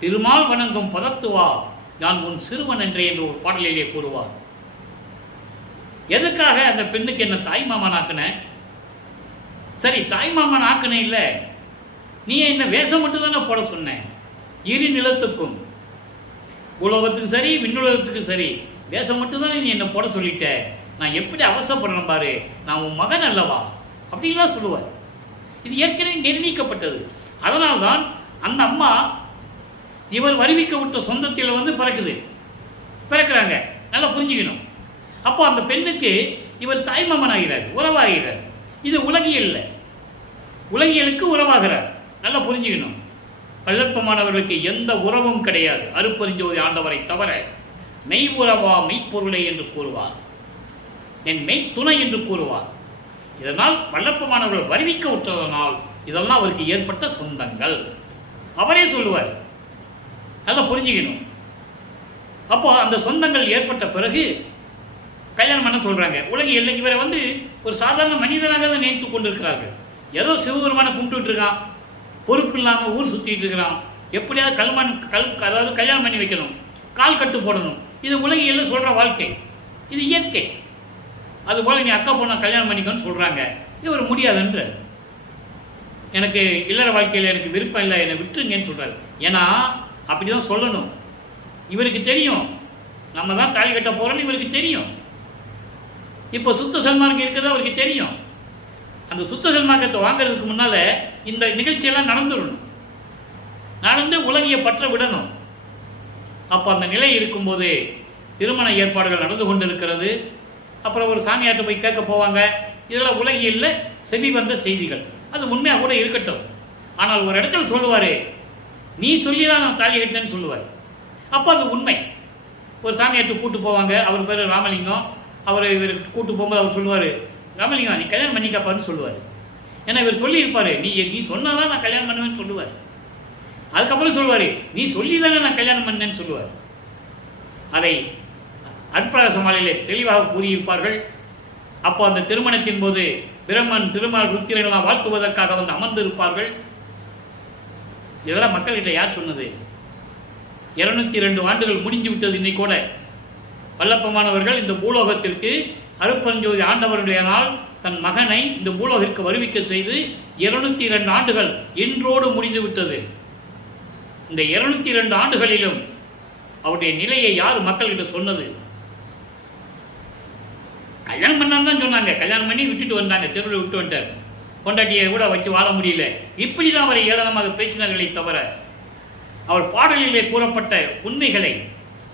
திருமால் வணங்கும் பதத்துவா நான் உன் சிறுவன் என்றே என்று ஒரு பாடலிலே கூறுவார். எதுக்காக அந்த பெண்ணுக்கு என்ன தாய்மாமன் ஆக்கின? சரி, தாய்மாமன் ஆக்கின இல்லை, நீ என்ன வேஷம் மட்டும் தானே போட சொன்ன. இரு நிலத்துக்கும், உலகத்துக்கும் சரி விண்ணுலகத்துக்கும் சரி, வேஷம் மட்டும் தானே நீ என்ன போட சொல்லிட்ட. நான் எப்படி அவசரப்படுறேன் பாரு, நான் உன் மகன் அல்லவா அப்படின்லாம் சொல்லுவார். இது ஏற்கனவே நிர்ணயிக்கப்பட்டது. அதனால்தான் அந்த அம்மா இவர் வருவிக்க விட்ட சொந்தத்தில் வந்து பிறக்கிறாங்க. நல்லா புரிஞ்சுக்கணும். அப்போ அந்த பெண்ணுக்கு இவர் தாய்மாமன் ஆகிறார், உறவாகிறார். இது உலகியல்ல, உலகியலுக்கு உறவாகிறார். நல்லா புரிஞ்சுக்கணும். வல்லற்பமானவர்களுக்கு எந்த உறவும் கிடையாது. அருட்பெருஞ்சோதி ஆண்டவரை தவிர மெய் உறவா மெய்ப்பொருளை என்று கூறுவார், என் மெய் துணை என்று கூறுவார். இதனால் வல்லப்பமானவர்கள் வருவிக்க விட்டதனால் இதெல்லாம் அவருக்கு ஏற்பட்ட சொந்தங்கள். அவரே சொல்லுவார். நல்லா புரிஞ்சுக்கணும். அப்போ அந்த சொந்தங்கள் ஏற்பட்ட பிறகு கல்யாணம் பண்ண சொல்கிறாங்க. உலகில் இவரை வந்து ஒரு சாதாரண மனிதனாக தான் நினைத்து கொண்டிருக்கிறார்கள். ஏதோ சிவபெருமானை கும்பிட்டு இருக்கான், பொறுப்பு இல்லாமல் ஊர் சுற்றிட்டு இருக்கிறான், எப்படியாவது அதாவது கல்யாணம் பண்ணி வைக்கணும், கால் கட்டு போடணும். இது உலகில் சொல்கிற வாழ்க்கை, இது இயற்கை. அதுபோல் நீ அக்கா பொண்ணை கல்யாணம் பண்ணிக்கணும்னு சொல்கிறாங்க. இவர் முடியாதுன்ற, எனக்கு இல்லற வாழ்க்கையில் எனக்கு விருப்பம் இல்லை, என்னை விட்டுருங்கன்னு சொல்கிறாரு. ஏன்னா அப்படி தான் சொல்லணும். இவருக்கு தெரியும் நம்ம தான் தாலி கட்ட போகிறோன்னு இவருக்கு தெரியும். இப்போ சுத்த சன்மார்க்கம் இருக்கிறது அவருக்கு தெரியும். அந்த சுத்த சன்மார்க்கத்தை வாங்கிறதுக்கு முன்னால் இந்த நிகழ்ச்சியெல்லாம் நடந்துடணும், நடந்து உலகிய பற்ற விடணும். அப்போ அந்த நிலை இருக்கும்போது திருமண ஏற்பாடுகள் நடந்து கொண்டு இருக்கிறது. அப்புறம் ஒரு சாமியார்ட்ட போய் கேட்க போவாங்க. இதெல்லாம் உலகில் செவி வந்த செய்திகள், அது உண்மையாக கூட இருக்கட்டும். ஆனால் ஒரு இடத்துல சொல்லுவார், நீ சொல்லி தான் நான் தாலி கட்டினேன்னு சொல்லுவார். அப்போ அது உண்மை. ஒரு சாமியார்ட்ட கூட்டு போவாங்க, அவர் பேர் ராமலிங்கம். அவர் இவர் கூட்டு போகும்போது அவர் சொல்லுவார், ராமலிங்கம் நீ கல்யாணம் பண்ணிக்காப்பான்னு சொல்லுவார். ஏன்னா இவர் சொல்லியிருப்பார், நீ சொன்னால் தான் நான் கல்யாணம் பண்ணுவேன்னு சொல்லுவார். அதுக்கப்புறம் சொல்லுவார், நீ சொல்லி தானே நான் கல்யாணம் பண்ணேன்னு சொல்லுவார். அதை அருட்பிரகாச மாலையிலே தெளிவாக கூறியிருப்பார்கள். அப்போ அந்த திருமணத்தின் போது பிரம்மன் திருமால் ருத்திரனெல்லாம் வாழ்த்துவதற்காக வந்து அமர்ந்திருப்பார்கள். இதெல்லாம் மக்கள்கிட்ட யார் சொன்னது? 202 ஆண்டுகள் முடிஞ்சு விட்டது. இன்னைக்கு கூட வல்லப்பமானவர்கள் இந்த பூலோகத்திற்கு அருட்பெருஞ்சோதி ஆண்டவருடைய நாள் தன் மகனை இந்த பூலோகிற்கு வருவிக்க செய்து 202 ஆண்டுகள் இன்றோடு முடிந்து விட்டது. இந்த 202 ஆண்டுகளிலும் அவருடைய நிலையை யார் மக்கள்கிட்ட சொன்னது? கல்யாணம் பண்ணான்னு தான் சொன்னாங்க. கல்யாணம் பண்ணி விட்டுட்டு வந்தாங்க, தெருவில் விட்டு வந்துட்டார். கொண்டாட்டியை கூட வச்சு வாழ முடியல. இப்படி தான் அவரை ஏளனமாக பேசினார்களே தவிர அவர் பாடலிலே கூறப்பட்ட உண்மைகளை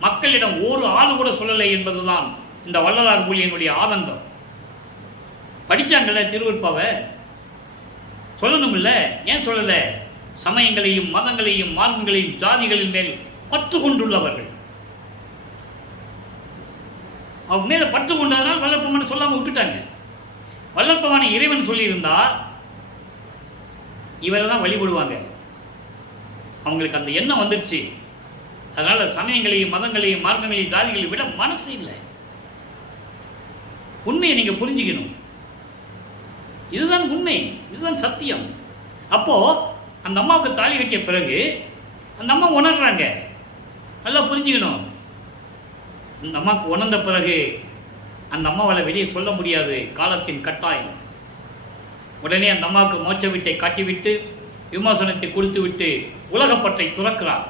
மக்களிடம் ஒரு ஆள் கூட சொல்லலை என்பதுதான் இந்த வள்ளலார் ஊழியனுடைய ஆதங்கம். படித்தாங்கள்ல திருவருட்பாவை, சொல்லணும்ல, ஏன் சொல்லலை? சமயங்களையும் மதங்களையும் மார்க்கங்களையும் ஜாதிகளின் மேல் பற்று கொண்டுள்ளவர்கள். அவங்க மேலே பற்று கொண்டதனால் வல்லற்பமான சொல்லாமல் விட்டுட்டாங்க. வல்லற்பமான இறைவன் சொல்லியிருந்தா இவரை தான் வழிபடுவாங்க. அவங்களுக்கு அந்த எண்ணம் வந்துடுச்சு. அதனால் சமயங்களையும் மதங்களையும் மார்க்கங்களையும் ஜாதிகளையும் விட மனசு இல்லை. உண்மையை நீங்கள் புரிஞ்சுக்கணும். இதுதான் உண்மை, இதுதான் சத்தியம். அப்போது அந்த அம்மாவுக்கு தாலி கட்டிய பிறகு அந்த அம்மா உணர்றாங்க. நல்லா புரிஞ்சுக்கணும். அந்த அம்மாவுக்கு உணர்ந்த பிறகு அந்த அம்மாவால் வெளியே சொல்ல முடியாது, காலத்தின் கட்டாயம். உடனே அந்த அம்மாவுக்கு மோட்ச வீட்டை காட்டிவிட்டு விமோசனத்தை கொடுத்துவிட்டு உலகப்பற்றை துறக்கிறார்.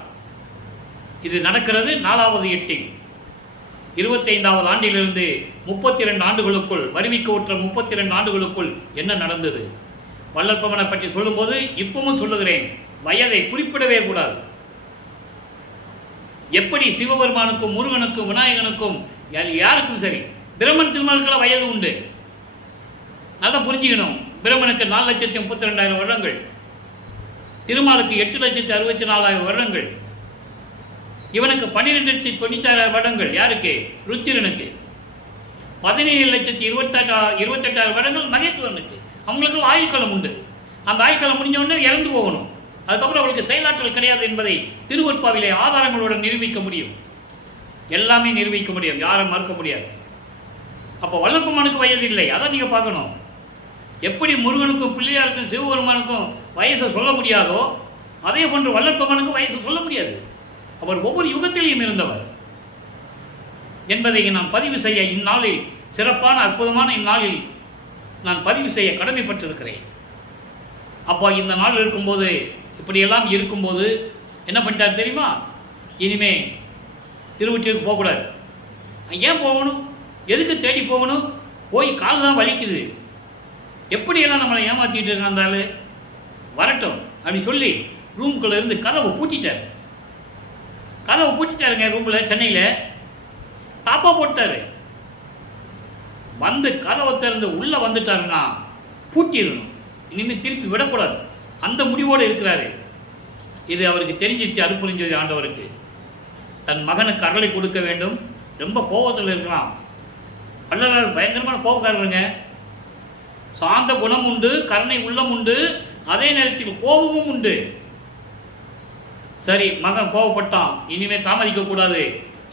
இது நடக்கிறது 4வது எட்டில். 25வது ஆண்டிலிருந்து 32 ஆண்டுகளுக்குள், வறுமைக்கு உற்ற 32 ஆண்டுகளுக்குள் என்ன நடந்தது? வள்ளற்பமனை பற்றி சொல்லும்போது இப்பவும் சொல்லுகிறேன், வயதை குறிப்பிடவே கூடாது. எப்படி சிவபெருமானுக்கும் முருகனுக்கும் விநாயகனுக்கும் யாருக்கும் சரி, பிரம்மன் திருமாலுக்கெல்லாம் வயது உண்டு. நல்லா புரிஞ்சுக்கணும். பிரம்மனுக்கு 4,32,000 வருடங்கள், திருமாலுக்கு 8,64,000 வருடங்கள், இவனுக்கு 12,96,000 வருடங்கள். யாருக்கு? ருத்திரனுக்கு. 17,28,000 வருடங்கள் மகேஸ்வரனுக்கு. அவங்களுக்கு ஆயுட்காலம் உண்டு. அந்த ஆயுட்காலம் முடிஞ்ச உடனே இறந்து போகணும். அதுக்கப்புறம் அவளுக்கு செயலாற்றல் கிடையாது என்பதை திருவொற்பாவிலே ஆதாரங்களுடன் நிரூபிக்க முடியும். எல்லாமே நிரூபிக்க முடியும், யாரும் மறுக்க முடியாது. அப்போ வள்ளற்பெருமானுக்கு வயது இல்லை, அதான் நீங்கள் பார்க்கணும். எப்படி முருகனுக்கும் பிள்ளையாருக்கும் சிவபெருமானுக்கும் வயசை சொல்ல முடியாதோ, அதே போன்று வள்ளற்பெருமானுக்கும் வயசை சொல்ல முடியாது. அவர் ஒவ்வொரு யுகத்திலையும் இருந்தவர் என்பதை நான் பதிவு செய்ய இந்நாளில், சிறப்பான அற்புதமான இந்நாளில் நான் பதிவு செய்ய கடமைப்பட்டிருக்கிறேன். அப்போ இந்த நாள் இருக்கும்போது, இப்படியெல்லாம் இருக்கும்போது என்ன பண்ணிட்டார் தெரியுமா? இனிமே திருவொற்றியூருக்கு போகக்கூடாது. ஏன் போகணும்? எதுக்கு தேடி போகணும்? போய் கால் தான் வலிக்குது, எப்படியெல்லாம் நம்மளை ஏமாற்றிட்டு இருந்தாலும் வரட்டும் அப்படின்னு சொல்லி ரூமுக்குள்ளே இருந்து கதவை பூட்டிட்டார். கதவை பூட்டிட்டாருங்க. ரூமில் சென்னையில் தாப்பா போட்டார். வந்து கதவை திறந்து உள்ளே வந்துட்டாருன்னா பூட்டிடணும், இனிமேல் திருப்பி விடக்கூடாது. அந்த முடிவோடு இருக்கிறாரு. இது அவருக்கு தெரிஞ்சிச்சு. அருட்பெருஞ்சோதி ஆண்டவருக்கு தன் மகனுக்கு அருளை கொடுக்க வேண்டும். ரொம்ப கோபத்தில் இருக்கலாம். வள்ளலார் பயங்கரமான கோபக்காரருங்க. சாந்த குணம் உண்டு, கருணை உள்ளம் உண்டு, அதே நேரத்தில் கோபமும் உண்டு. சரி, மகன் கோபப்பட்டான், இனிமேல் தாமதிக்க கூடாது.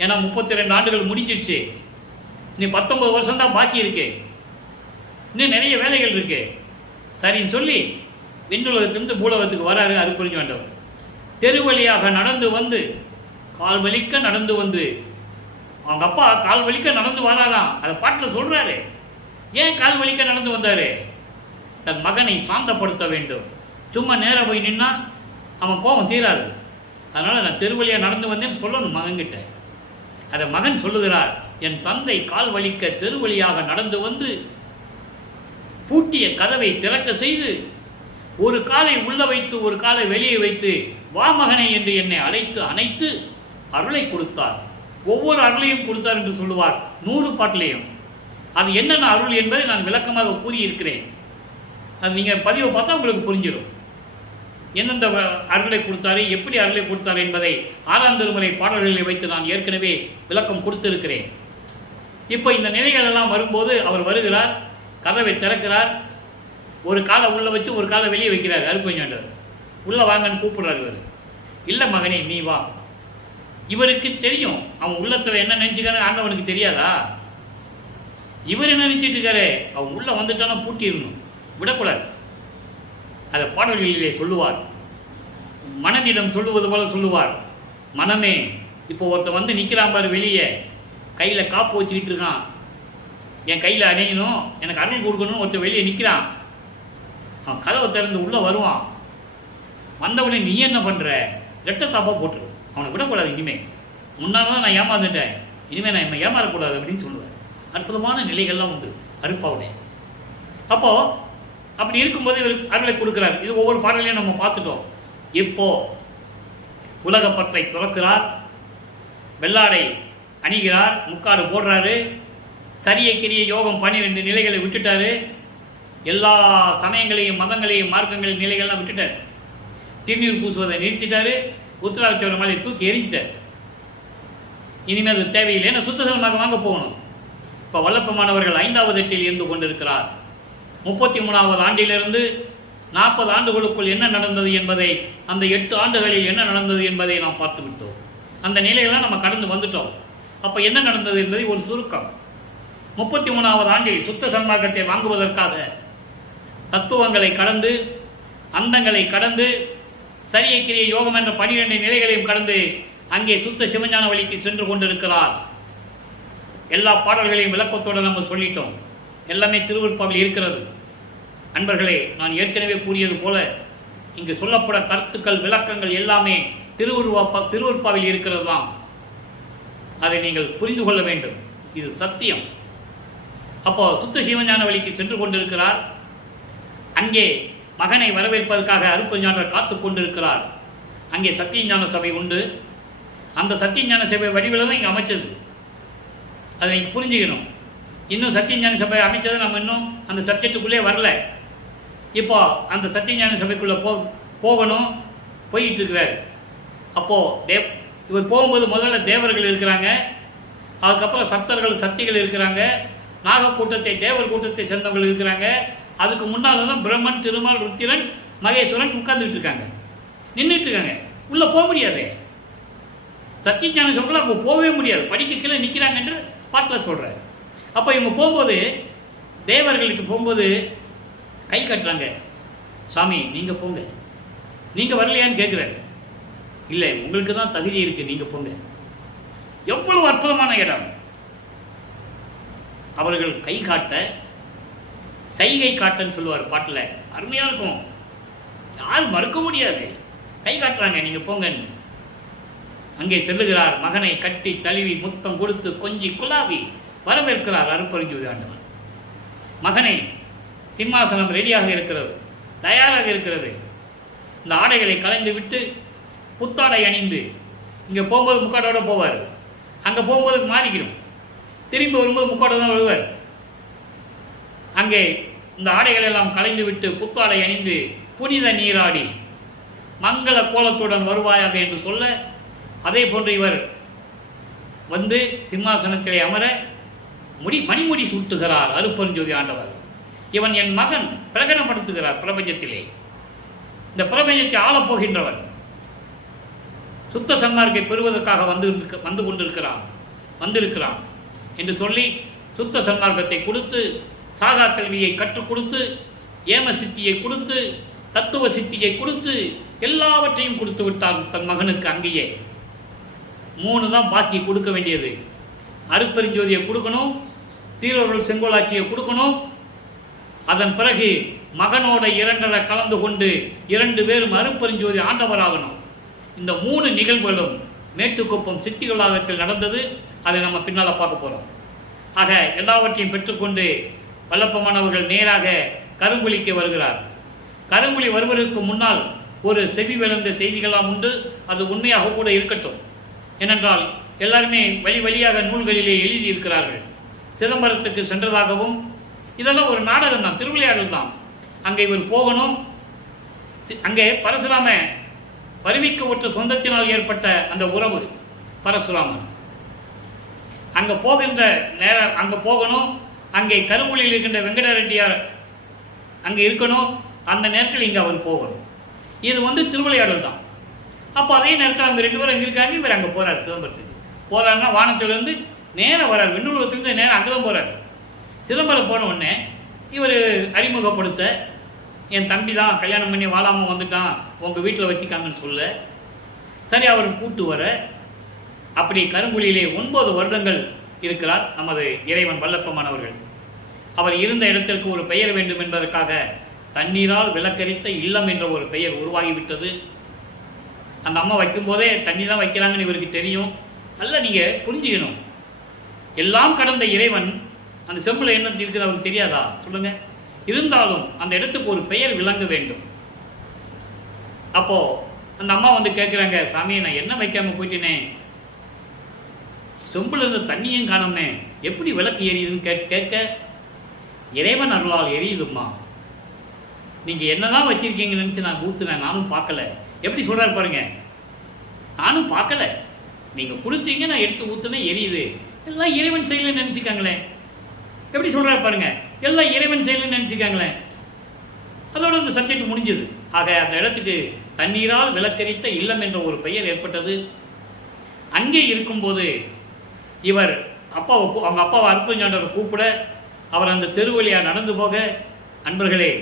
ஏன்னா 32 ஆண்டுகள் முடிஞ்சிடுச்சு, இனி 19 வருஷம் தான் பாக்கி இருக்கு, இன்னும் நிறைய வேலைகள் இருக்கு. சரின்னு சொல்லி விண்ணுலகத்திலிருந்து பூலகத்துக்கு வராரு அருட்பெருஞ்சோதி ஆண்டவர். தெருவழியாக நடந்து வந்து, கால் வலிக்க நடந்து வந்து, அவங்க அப்பா கால் வலிக்க நடந்து வராராம். அதை பாட்டில் சொல்றாரு. ஏன் கால் வலிக்க நடந்து வந்தாரு? தன் மகனை சாந்தப்படுத்த வேண்டும். சும்மா நேராக போய் நின்னா அவன் கோபம் தீராது. அதனால் நான் தெருவழியாக நடந்து வந்தேன்னு சொல்லணும் மகன்கிட்ட. அதை மகன் சொல்லுகிறார், என் தந்தை கால் வலிக்க தெருவழியாக நடந்து வந்து பூட்டிய கதவை திறக்க செய்து, ஒரு காலை உள்ள வைத்து ஒரு காலை வெளியே வைத்து, வா மகனை என்று என்னை அழைத்து அணைத்து அருளை கொடுத்தார். ஒவ்வொரு அருளையும் கொடுத்தார் என்று சொல்லுவார் 100 பாட்டிலையும். அது என்னென்ன அருள் என்பதை நான் விளக்கமாக கூறியிருக்கிறேன். அது நீங்கள் பதிவை பார்த்தா உங்களுக்கு புரிஞ்சிடும். எந்தெந்த அருளை கொடுத்தாரு, எப்படி அருளை கொடுத்தார் என்பதை 6ஆம் திருமுறை பாடல்களை வைத்து நான் ஏற்கனவே விளக்கம் கொடுத்திருக்கிறேன். இப்போ இந்த நிலைகள் எல்லாம் வரும்போது அவர் வருகிறார், கதவை திறக்கிறார், ஒரு காலை உள்ளே வச்சு ஒரு காலை வெளியே வைக்கிறார் அருட்பெருஞ்சோதி ஆண்டவர். உள்ளே வாங்கன்னு கூப்பிடுறாரு. இவர், இல்லை மகனே நீ வா. இவருக்கு தெரியும் அவன் உள்ளத்தில் என்ன நினச்சிக்காரு, ஆண்டவனுக்கு தெரியாதா? இவர் என்ன நினச்சிட்டு இருக்காரு, அவன் உள்ளே வந்துட்டானா பூட்டிடணும், விடக்கூடாது. அதை பாடல்களிலே சொல்லுவார். மனதிடம் சொல்லுவது போல சொல்லுவார், மனமே இப்போ ஒருத்தன் வந்து நிற்கிறான் பாரு வெளியே, கையில் காப்பு வச்சுக்கிட்டு இருக்கான், என் கையில் அணையணும், எனக்கு அருள் கொடுக்கணும்னு ஒருத்தர் வெளியே நிற்கிறான். அவன் கதவை திறந்து உள்ளே வருவான். வந்தவுடனே நீ என்ன பண்ணுற, ரெட்டை தாப்பாக போட்டுரு, அவனை விடக்கூடாது. இனிமேல் முன்னால் தான் நான் ஏமாந்துட்டேன், இனிமேல் நான் என்ன ஏமாறக்கூடாது அப்படின்னு சொல்லுவேன். அற்புதமான நிலைகள்லாம் உண்டு அருட்பாவுடைய. அப்போது அப்படி இருக்கும்போது இவர் அருளை கொடுக்குறார். இது ஒவ்வொரு பாடலையும் நம்ம பார்த்துட்டோம். இப்போ உலகப்பற்றை துறக்கிறார், வெள்ளாடை அணிகிறார், முக்காடு போடுறாரு, சரிய கிரிய யோகம் 12 நிலைகளை விட்டுட்டாரு, எல்லா சமயங்களையும் மதங்களையும் மார்க்கங்களையும் நிலைகள்லாம் விட்டுட்டார், திருநீர் பூசுவதை நிறுத்திட்டாரு, உத்திராட்சோர மலை தூக்கி எரிஞ்சிட்டார். இனிமேல் அது தேவையில்லை, ஏன்னா சுத்தசலமாக வாங்க போகணும். இப்போ வல்லப்பமானவர்கள் 5வது எட்டில் இருந்து கொண்டிருக்கிறார். 33வது ஆண்டிலிருந்து 40 ஆண்டுகளுக்குள் என்ன நடந்தது என்பதை, அந்த 8 ஆண்டுகளில் என்ன நடந்தது என்பதை நாம் பார்த்து விட்டோம். அந்த நிலையெல்லாம் நம்ம கடந்து வந்துட்டோம். அப்போ என்ன நடந்தது என்பதை ஒரு சுருக்கம். 33வது ஆண்டில் சுத்த சன்மார்க்கத்தை வாங்குவதற்காக தத்துவங்களை கடந்து, அந்தங்களை கடந்து, சரிய கிரிய யோகம் என்ற 12 நிலைகளையும் கடந்து அங்கே சுத்த சிவஞான வழிக்கு சென்று கொண்டிருக்கிறார். எல்லா பாடல்களையும் விளக்கத்தோடு நம்ம சொல்லிட்டோம். எல்லாமே திருவருட்பாவில் இருக்கிறது. அன்பர்களே, நான் ஏற்கனவே கூறியது போல இங்கு சொல்லப்பட கருத்துக்கள் விளக்கங்கள் எல்லாமே திருவருட்பாவில் இருக்கிறது தான். அதை நீங்கள் புரிந்து கொள்ள வேண்டும். இது சத்தியம். அப்போ சுத்த சிவஞான வழிக்கு சென்று கொண்டிருக்கிறார். அங்கே மகனை வரவேற்பதற்காக அருட்பெருஞ்ஞானவர் காத்து கொண்டிருக்கிறார். அங்கே சத்தியஞான சபை உண்டு. அந்த சத்தியஞான சபை வடிவில் தான் இங்கே அமைச்சது. அதை நீங்கள் புரிஞ்சுக்கணும். இன்னும் சத்தியஞான சபை அமைச்சது நம்ம இன்னும் அந்த சப்ஜெக்டுக்குள்ளே வரல. இப்போ அந்த சத்தியஞான சபைக்குள்ளே போகணும், போயிட்டு இருக்கிறார். அப்போது இவர் போகும்போது முதல்ல தேவர்கள் இருக்கிறாங்க, அதுக்கப்புறம் சப்தர்கள் சக்திகள் இருக்கிறாங்க, நாக கூட்டத்தை தேவர் கூட்டத்தை சேர்ந்தவர்கள் இருக்கிறாங்க. அதுக்கு முன்னால் தான் பிரம்மன், திருமால், ருத்திரன், மகேஸ்வரன் உட்கார்ந்துட்டு இருக்காங்க, நின்றுட்டு இருக்காங்க. உள்ளே போக முடியாது. சத்தியஞான சபைக்குள்ள அவங்க போகவே முடியாது. படிக்க கீழே நிற்கிறாங்கன்று பாட்டில் சொல்கிறார். அப்போ இவங்க போகும்போது தேவர்களுக்கு போகும்போது கை கட்டுறாங்க. சாமி நீங்கள் போங்க, நீங்கள் வரலையான்னு கேட்குறாரு. இல்லை, உங்களுக்கு தான் தகுதி இருக்குது, நீங்கள் போங்க. எவ்வளவு அற்புதமான இடம். அவர்கள் கை காட்ட, சைகை காட்டன்னு சொல்லுவார் பாட்டில், அருமையாக இருக்கும். யாரும் மறுக்க முடியாது. கை காட்டுறாங்க, நீங்கள் போங்கன்னு. அங்கே செல்லுகிறார். மகனை கட்டி தழுவி முத்தம் கொடுத்து கொஞ்சி குலாவி வரவேற்கிறார் அருட்பெருஞ்ஜோதி ஆண்டவர். மகனை சிம்மாசனம் ரெடியாக இருக்கிறது, தயாராக இருக்கிறது. இந்த ஆடைகளை கலைந்து விட்டு புத்தாடை அணிந்து, இங்கே போகும்போது முக்காடோடு போவார், அங்கே போகும்போது மாறிக்கணும், திரும்பி வரும்போது முக்காடோடு தான் வருவார். அங்கே இந்த ஆடைகள் எல்லாம் கலைந்து விட்டு புத்தாடை அணிந்து புனித நீராடி மங்கள கோலத்துடன் வருவாயாக என்று சொல்ல, அதே போன்று இவர் வந்து சிம்மாசனத்திலே அமர மணிமுடி சூட்டுகிறார் அருட்பெருஞ்ஜோதி ஆண்டவர். இவன் என் மகன் பிரகடனப்படுத்துகிறார் பிரபஞ்சத்திலே. இந்த பிரபஞ்சத்தை ஆளப்போகின்றவன் சுத்த சன்மார்க்கை பெறுவதற்காக வந்து கொண்டிருக்கிறான் என்று சொல்லி சுத்த சன்மார்க்கத்தை கொடுத்து, சாகா கல்வியை கற்றுக் கொடுத்து, ஏம சித்தியை கொடுத்து, தத்துவ சித்தியை கொடுத்து, எல்லாவற்றையும் கொடுத்து விட்டார் தன் மகனுக்கு. அங்கேயே 3 தான் பாக்கி கொடுக்க வேண்டியது. அருட்பெருஞ்ஜோதியை கொடுக்கணும், தீரொருள் செங்கோலாட்சியை கொடுக்கணும். அதன் பிறகு மகனோட 2.5 கலந்து கொண்டு 2 பேரும் அருட்பெருஞ்ஜோதி ஆண்டவராகணும். இந்த 3 நிகழ்வுகளும் மேட்டுக்குப்பம் சித்தி வளாகத்தில் நடந்தது. அதை நம்ம பின்னால் பார்க்க போகிறோம். ஆக எல்லாவற்றையும் பெற்றுக்கொண்டு வல்லப்பமானவர்கள் நேராக கருங்குழிக்கு வருகிறார். கருங்குழி வருவதற்கு முன்னால் ஒரு செவி விளந்த செய்திகளாம் உண்டு. அது உண்மையாக கூட இருக்கட்டும். ஏனென்றால் எல்லாருமே வழியாக நூல்களிலே எழுதியிருக்கிறார்கள். சிதம்பரத்துக்கு சென்றதாகவும், இதெல்லாம் ஒரு நாடகம் தான், திருவிளையாடல் தான். அங்கே இவர் போகணும். அங்கே பரசுராம வருவிக்க ஒற்ற சொந்தத்தினால் ஏற்பட்ட அந்த உறவு பரசுராமன். அங்கே போகின்ற நேரம் அங்கே போகணும். அங்கே கருங்குழியில் இருக்கின்ற வெங்கடரெட்டியார் அங்கே இருக்கணும். அந்த நேரத்தில் இங்கே அவர் போகணும். இது வந்து திருவிளையாடல் தான். அப்போ அதே நேரத்தில் அவங்க 2 பேரும் அங்கே இருக்காங்க. இவர் அங்கே போகிறார். சிதம்பரத்துக்கு போகிறாருன்னா வானத்திலிருந்து நேராக வரார். விண்ணுலகத்திலிருந்து நேரம் அங்கே தான் போகிறார். சிதம்பரம் போன உடனே இவர் அறிமுகப்படுத்த, என் தம்பி தான் கல்யாணம் பண்ணி வாழாமல் வந்துட்டான், உங்கள் வீட்டில் வச்சுக்காங்கன்னு சொல்ல, சரி அவர் கூட்டு வர, அப்படி கருங்குழியிலே 9 வருடங்கள் இருக்கிறார் நமது இறைவன் வல்லப்பமானவர்கள். அவர் இருந்த இடத்திற்கு ஒரு பெயர் வேண்டும் என்பதற்காக தண்ணீரால் விளக்கரித்த இல்லம் என்ற ஒரு பெயர் உருவாகிவிட்டது. அந்த அம்மா வைக்கும்போதே தண்ணி தான் வைக்கிறாங்கன்னு இவருக்கு தெரியும். நல்லா நீங்கள் புரிஞ்சுக்கணும். எல்லாம் கடந்த இறைவன் அந்த செம்பில் என்ன இருக்குது அவருக்கு தெரியாதா? சொல்லுங்கள். இருந்தாலும் அந்த இடத்துக்கு ஒரு பெயர் விளங்க வேண்டும். அப்போது அந்த அம்மா வந்து கேட்குறாங்க, சாமி நான் என்ன வைக்காமல் போயிட்டேனே, செம்பில் இருந்த தண்ணியும் காணோமே, எப்படி விளக்கு எரியுதுன்னு கேட்க, இறைவன் அருளால் எரியுதும்மா, நீங்கள் என்ன தான் வச்சுருக்கீங்கன்னு நினச்சி நான் ஊற்றுனேன், நானும் பார்க்கல. எப்படி சொல்கிறாரு பாருங்க, நானும் பார்க்கல, நீங்கள் கொடுத்தீங்க, நான் எடுத்து ஊற்றுனேன், எரியுது. எல்லாம் இறைவன் செயல்னு நினச்சிக்காங்களேன். எப்படி சொல்கிறாரு பாருங்க, எல்லாம் இறைவன் செயல்னு நினச்சிக்காங்களேன். அதோட அந்த சப்ஜெக்ட் முடிஞ்சது. ஆக அந்த இடத்துக்கு தண்ணீரால் விளக்கரித்த இல்லம் என்ற ஒரு பெயர் ஏற்பட்டது. அங்கே இருக்கும்போது இவர் அவங்க அப்பாவை அருட்பெருஞ்ஞானவரை கூப்பிட, அவர் அந்த தெருவழியாக நடந்து போக, அன்பர்களே,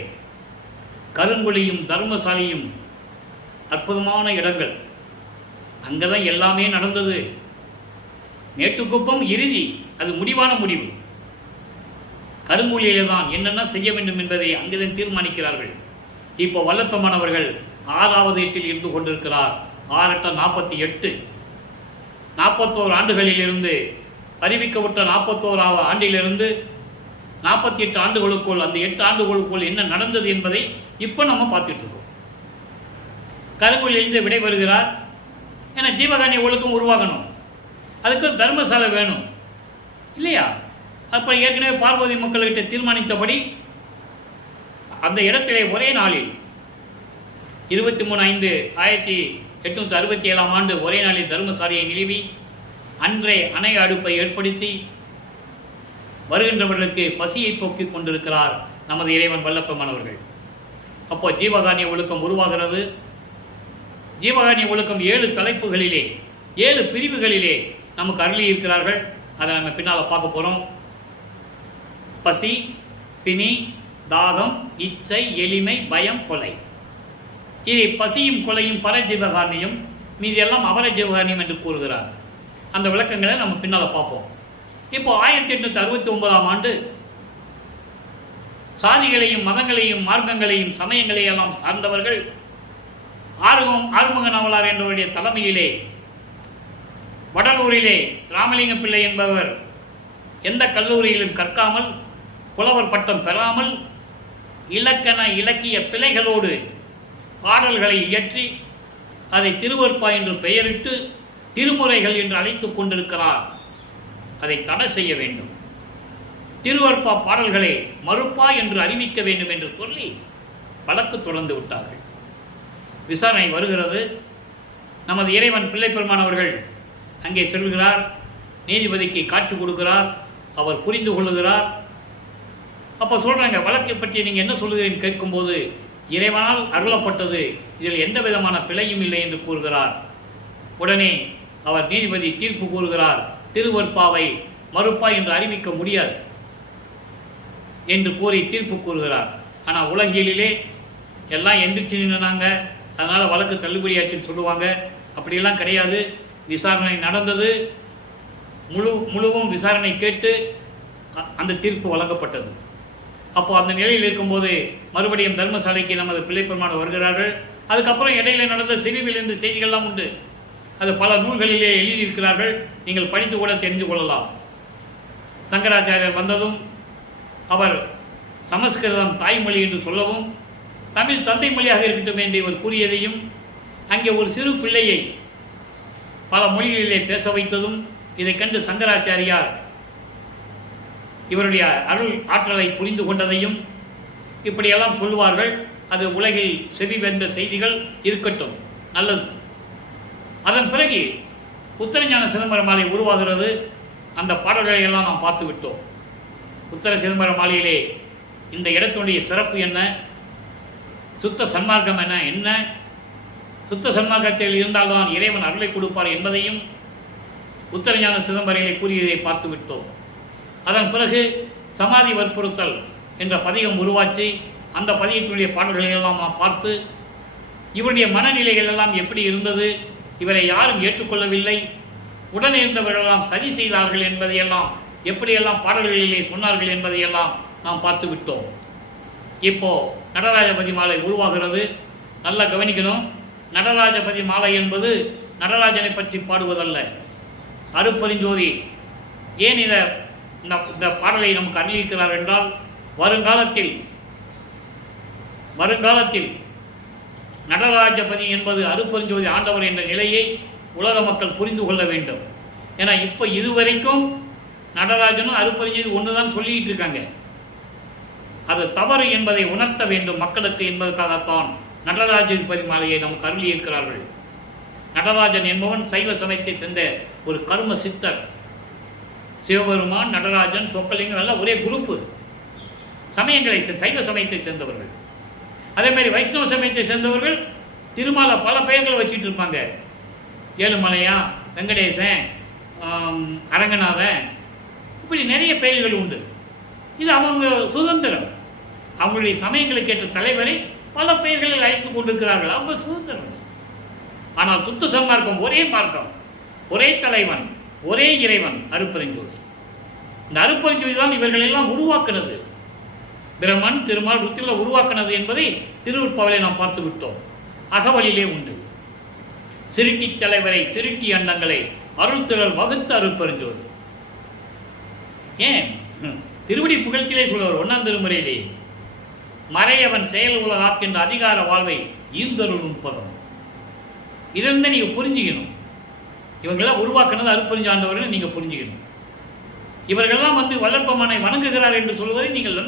கருங்குழியும் தர்மசாலியும் அற்புதமான இடங்கள். அங்கே தான் எல்லாமே நடந்தது. மேட்டுக்குப்பம் இறுதி, அது முடிவான முடிவு. கருங்கூலியிலே தான் என்னென்ன செய்ய வேண்டும் என்பதை அங்குதான் தீர்மானிக்கிறார்கள். இப்போ வல்லப்பெருமான் அவர்கள் 6வது ஏட்டில் இருந்து கொண்டிருக்கிறார். 6 × 48, 41 ஆண்டுகளிலிருந்து அறிவிக்கப்பட்ட 41வது ஆண்டிலிருந்து 48 ஆண்டுகளுக்குள், அந்த 8 ஆண்டுகளுக்குள் என்ன நடந்தது என்பதை இப்போ நம்ம பார்த்துட்டு இருக்கோம். கருங்கூலியிலிருந்து விடைபெறுகிறார். ஏன்னா ஜீவகாருண்ய ஒழுக்கம் உருவாகணும், அதுக்கு தர்மசாலை வேணும் இல்லையா? அப்போ ஏற்கனவே பார்வதி மக்கள்கிட்ட தீர்மானித்தபடி அந்த இடத்திலே ஒரே நாளில் 23/5/1867 ஒரே நாளில் தர்மசாலையை நிறுவி அன்றே அணை அடுப்பை ஏற்படுத்தி வருகின்றவர்களுக்கு பசியை போக்கிக் கொண்டிருக்கிறார் நமது இறைவன் வல்லப்பெருமான் அவர்கள். அப்போ ஜீவகாருண்ய ஒழுக்கம் உருவாகிறது. ஜீவகாருண்ய ஒழுக்கம் 7 தலைப்புகளிலே, 7 பிரிவுகளிலே நமக்கு அருளி இருக்கிறார்கள். அதை நம்ம பின்னால் பார்க்க போகிறோம். பசி, பிணி, தாகம், இச்சை, எளிமை, பயம், கொலை. இது பசியும் கொலையும் பரஜீவகாருண்யம், மீது எல்லாம் அபரஜீவகாருண்யம் என்று கூறுகிறார். அந்த விளக்கங்களை நம்ம பின்னால் பார்ப்போம். இப்போ 1869ஆம் ஆண்டு சாதிகளையும் மதங்களையும் மார்க்கங்களையும் சமயங்களையும் எல்லாம் சார்ந்தவர்கள் ஆறுமுக நாவலார் என்பவருடைய தலைமையிலே வடலூரிலே ராமலிங்க பிள்ளை என்பவர் எந்த கல்லூரியிலும் கற்காமல், புலவர் பட்டம் பெறாமல், இலக்கண இலக்கிய பிழைகளோடு பாடல்களை இயற்றி அதை திருவருட்பா என்று பெயரிட்டு திருமுறைகள் என்று அழைத்துக் கொண்டிருக்கிறார். அதை தடை செய்ய வேண்டும், திருவருட்பா பாடல்களை மறுப்பா என்று அறிவிக்க வேண்டும் என்று சொல்லி வழக்கு தொடர்ந்து விட்டார்கள். விசாரணை வருகிறது. நமது இறைவன் பிள்ளைப்பெருமான் அவர்கள் அங்கே செல்கிறார். நீதிபதிக்கு காட்சி கொடுக்கிறார். அவர் புரிந்து கொள்ளுகிறார். அப்போ சொல்கிறாங்க, வழக்கை பற்றி நீங்கள் என்ன சொல்லுகிறீன்னு கேட்கும்போது, இறைவனால் அருளப்பட்டது, இதில் எந்த விதமான பிழையும் இல்லை என்று கூறுகிறார். உடனே அவர் நீதிபதி தீர்ப்பு கூறுகிறார், திருவருட்பாவை மறுப்பா என்று அறிவிக்க முடியாது என்று கூறி தீர்ப்பு கூறுகிறார். ஆனால் உலகியலிலே எல்லாம் எந்திரிச்சு நின்றாங்க, அதனால் வழக்கு தள்ளுபடியாச்சுன்னு சொல்லுவாங்க. அப்படியெல்லாம் கிடையாது. விசாரணை நடந்தது. முழுவும் விசாரணை கேட்டு அந்த தீர்ப்பு வழங்கப்பட்டது. அப்போ அந்த நிலையில் இருக்கும்போது மறுபடியும் தர்மசாலைக்கு நமது பிள்ளைப்பெருமான் வருகிறார்கள். அதுக்கப்புறம் இடையில நடந்த செவிவில் இந்த செய்திகள்லாம் உண்டு. அது பல நூல்களிலே எழுதியிருக்கிறார்கள். நீங்கள் படித்து கூட தெரிந்து கொள்ளலாம். சங்கராச்சாரியர் வந்ததும் அவர் சமஸ்கிருதம் தாய்மொழி என்று சொல்லவும், தமிழ் தந்தை மொழியாக இருக்கட்டும் என்று இவர் கூறியதையும், அங்கே ஒரு சிறு பிள்ளையை பல மொழிகளிலே பேச வைத்ததும் இதை கண்டு சங்கராச்சாரியார் இவருடைய அருள் ஆற்றலை புரிந்து கொண்டதையும் இப்படியெல்லாம் சொல்லுவார்கள். அது உலகில் செவி வந்த செய்திகள் இருக்கட்டும், நல்லது. அதன் பிறகு உத்தரஞான சிதம்பர மாலை உருவாகிறது. அந்த பாடல்களை எல்லாம் நாம் பார்த்து விட்டோம். உத்தர சிதம்பர மாலையிலே இந்த இடத்துடைய சிறப்பு என்ன, சுத்த சன்மார்க்கம் என்ன, சுத்த சன்மார்க்கத்தில் இருந்தால்தான் இறைவன் அருளை கொடுப்பார் என்பதையும் உத்தரஞான சிதம்பரையிலே கூறியதை பார்த்து விட்டோம். அதன் பிறகு சமாதி வற்புறுத்தல் என்ற பதிகம் உருவாக்கி அந்த பதிகத்தினுடைய பாடல்களை எல்லாம் நாம் பார்த்து இவருடைய மனநிலைகள் எல்லாம் எப்படி இருந்தது, இவரை யாரும் ஏற்றுக்கொள்ளவில்லை, உடனே இருந்தவர்களெல்லாம் சதி செய்தார்கள் என்பதையெல்லாம் எப்படியெல்லாம் பாடல்களிலே சொன்னார்கள் என்பதையெல்லாம் நாம் பார்த்து விட்டோம். இப்போ நடராஜபதி மாலை உருவாகிறது. நல்லா கவனிக்கணும். நடராஜபதி மாலை என்பது நடராஜனை பற்றி பாடுவதல்ல. அருட்பெருஞ்சோதி ஏன் இந்த பாடலை நமக்கு அருளியிருக்கிறார் என்றால், வருங்காலத்தில் நடராஜபதி என்பது அருட்பெருஞ்சோதி ஆண்டவர் என்ற நிலையை உலக மக்கள் புரிந்து கொள்ள வேண்டும். ஏன்னா இப்போ இதுவரைக்கும் நடராஜனும் அருட்பெருஞ்சோதி ஒன்று தான் சொல்லிக்கிட்டு இருக்காங்க. அது தவறு என்பதை உணர்த்த வேண்டும் மக்களுக்கு என்பதற்காகத்தான் நடராஜபதி மாலையை நமக்கு அருளியிருக்கிறார்கள். நடராஜன் என்பவன் சைவ சமயத்தை சேர்ந்த ஒரு கர்ம சித்தர். சிவபெருமான், நடராஜன், சொக்கலிங்கம் எல்லாம் ஒரே குரூப்பு சமயங்களை, சைவ சமயத்தை சேர்ந்தவர்கள். அதே மாதிரி வைஷ்ணவ சமயத்தை சேர்ந்தவர்கள் திருமாலை பல பெயர்களை வச்சுட்டு இருப்பாங்க. ஏழுமலையா, வெங்கடேசன், அரங்கநாதன், இப்படி நிறைய பெயர்கள் உண்டு. இது அவங்க சுதந்திரம். அவங்களுடைய சமயங்களுக்கு ஏற்ற தலைவரை பல பெயர்களில் அழைத்து கொண்டிருக்கிறார்கள். அவங்க சுதந்திரம். ஆனால் சுத்த சன்மார்க்கம் ஒரே மார்க்கம், ஒரே தலைவன், ஒரே இறைவன் அருட்பெருஞ்சோதி. இந்த அருட்பெருஞ்சோதி தான் இவர்கள் எல்லாம் உருவாக்குனது. பிரம்மன் திருமால் ருத்திர உருவாக்குனது என்பதை திருவருட்பாவிலே நாம் பார்த்து விட்டோம். அகவலிலே உண்டு. சிருட்டி தலைவரை சிருட்டி அண்டங்களை அருள் திரள் வகுத்த அருட்பெருஞ்சோதி. ஏன் திருவடி புகழ்ச்சியிலே சொல்லுவார் 1ஆம் திருமுறையிலே, மறையவன் செயல் உலகாக்கின்ற அதிகார வாழ்வை ஈந்தருள் நுட்பதம். இதிலிருந்து நீங்கள் புரிஞ்சுக்கணும், இவங்களாம் உருவாக்குனது அருட்பெருஞ்சாண்டவர்கள் நீங்கள் புரிஞ்சுக்கணும். இவர்கள்லாம் வல்லற்பமானை வணங்குகிறார் என்று சொல்வதை நீங்கள்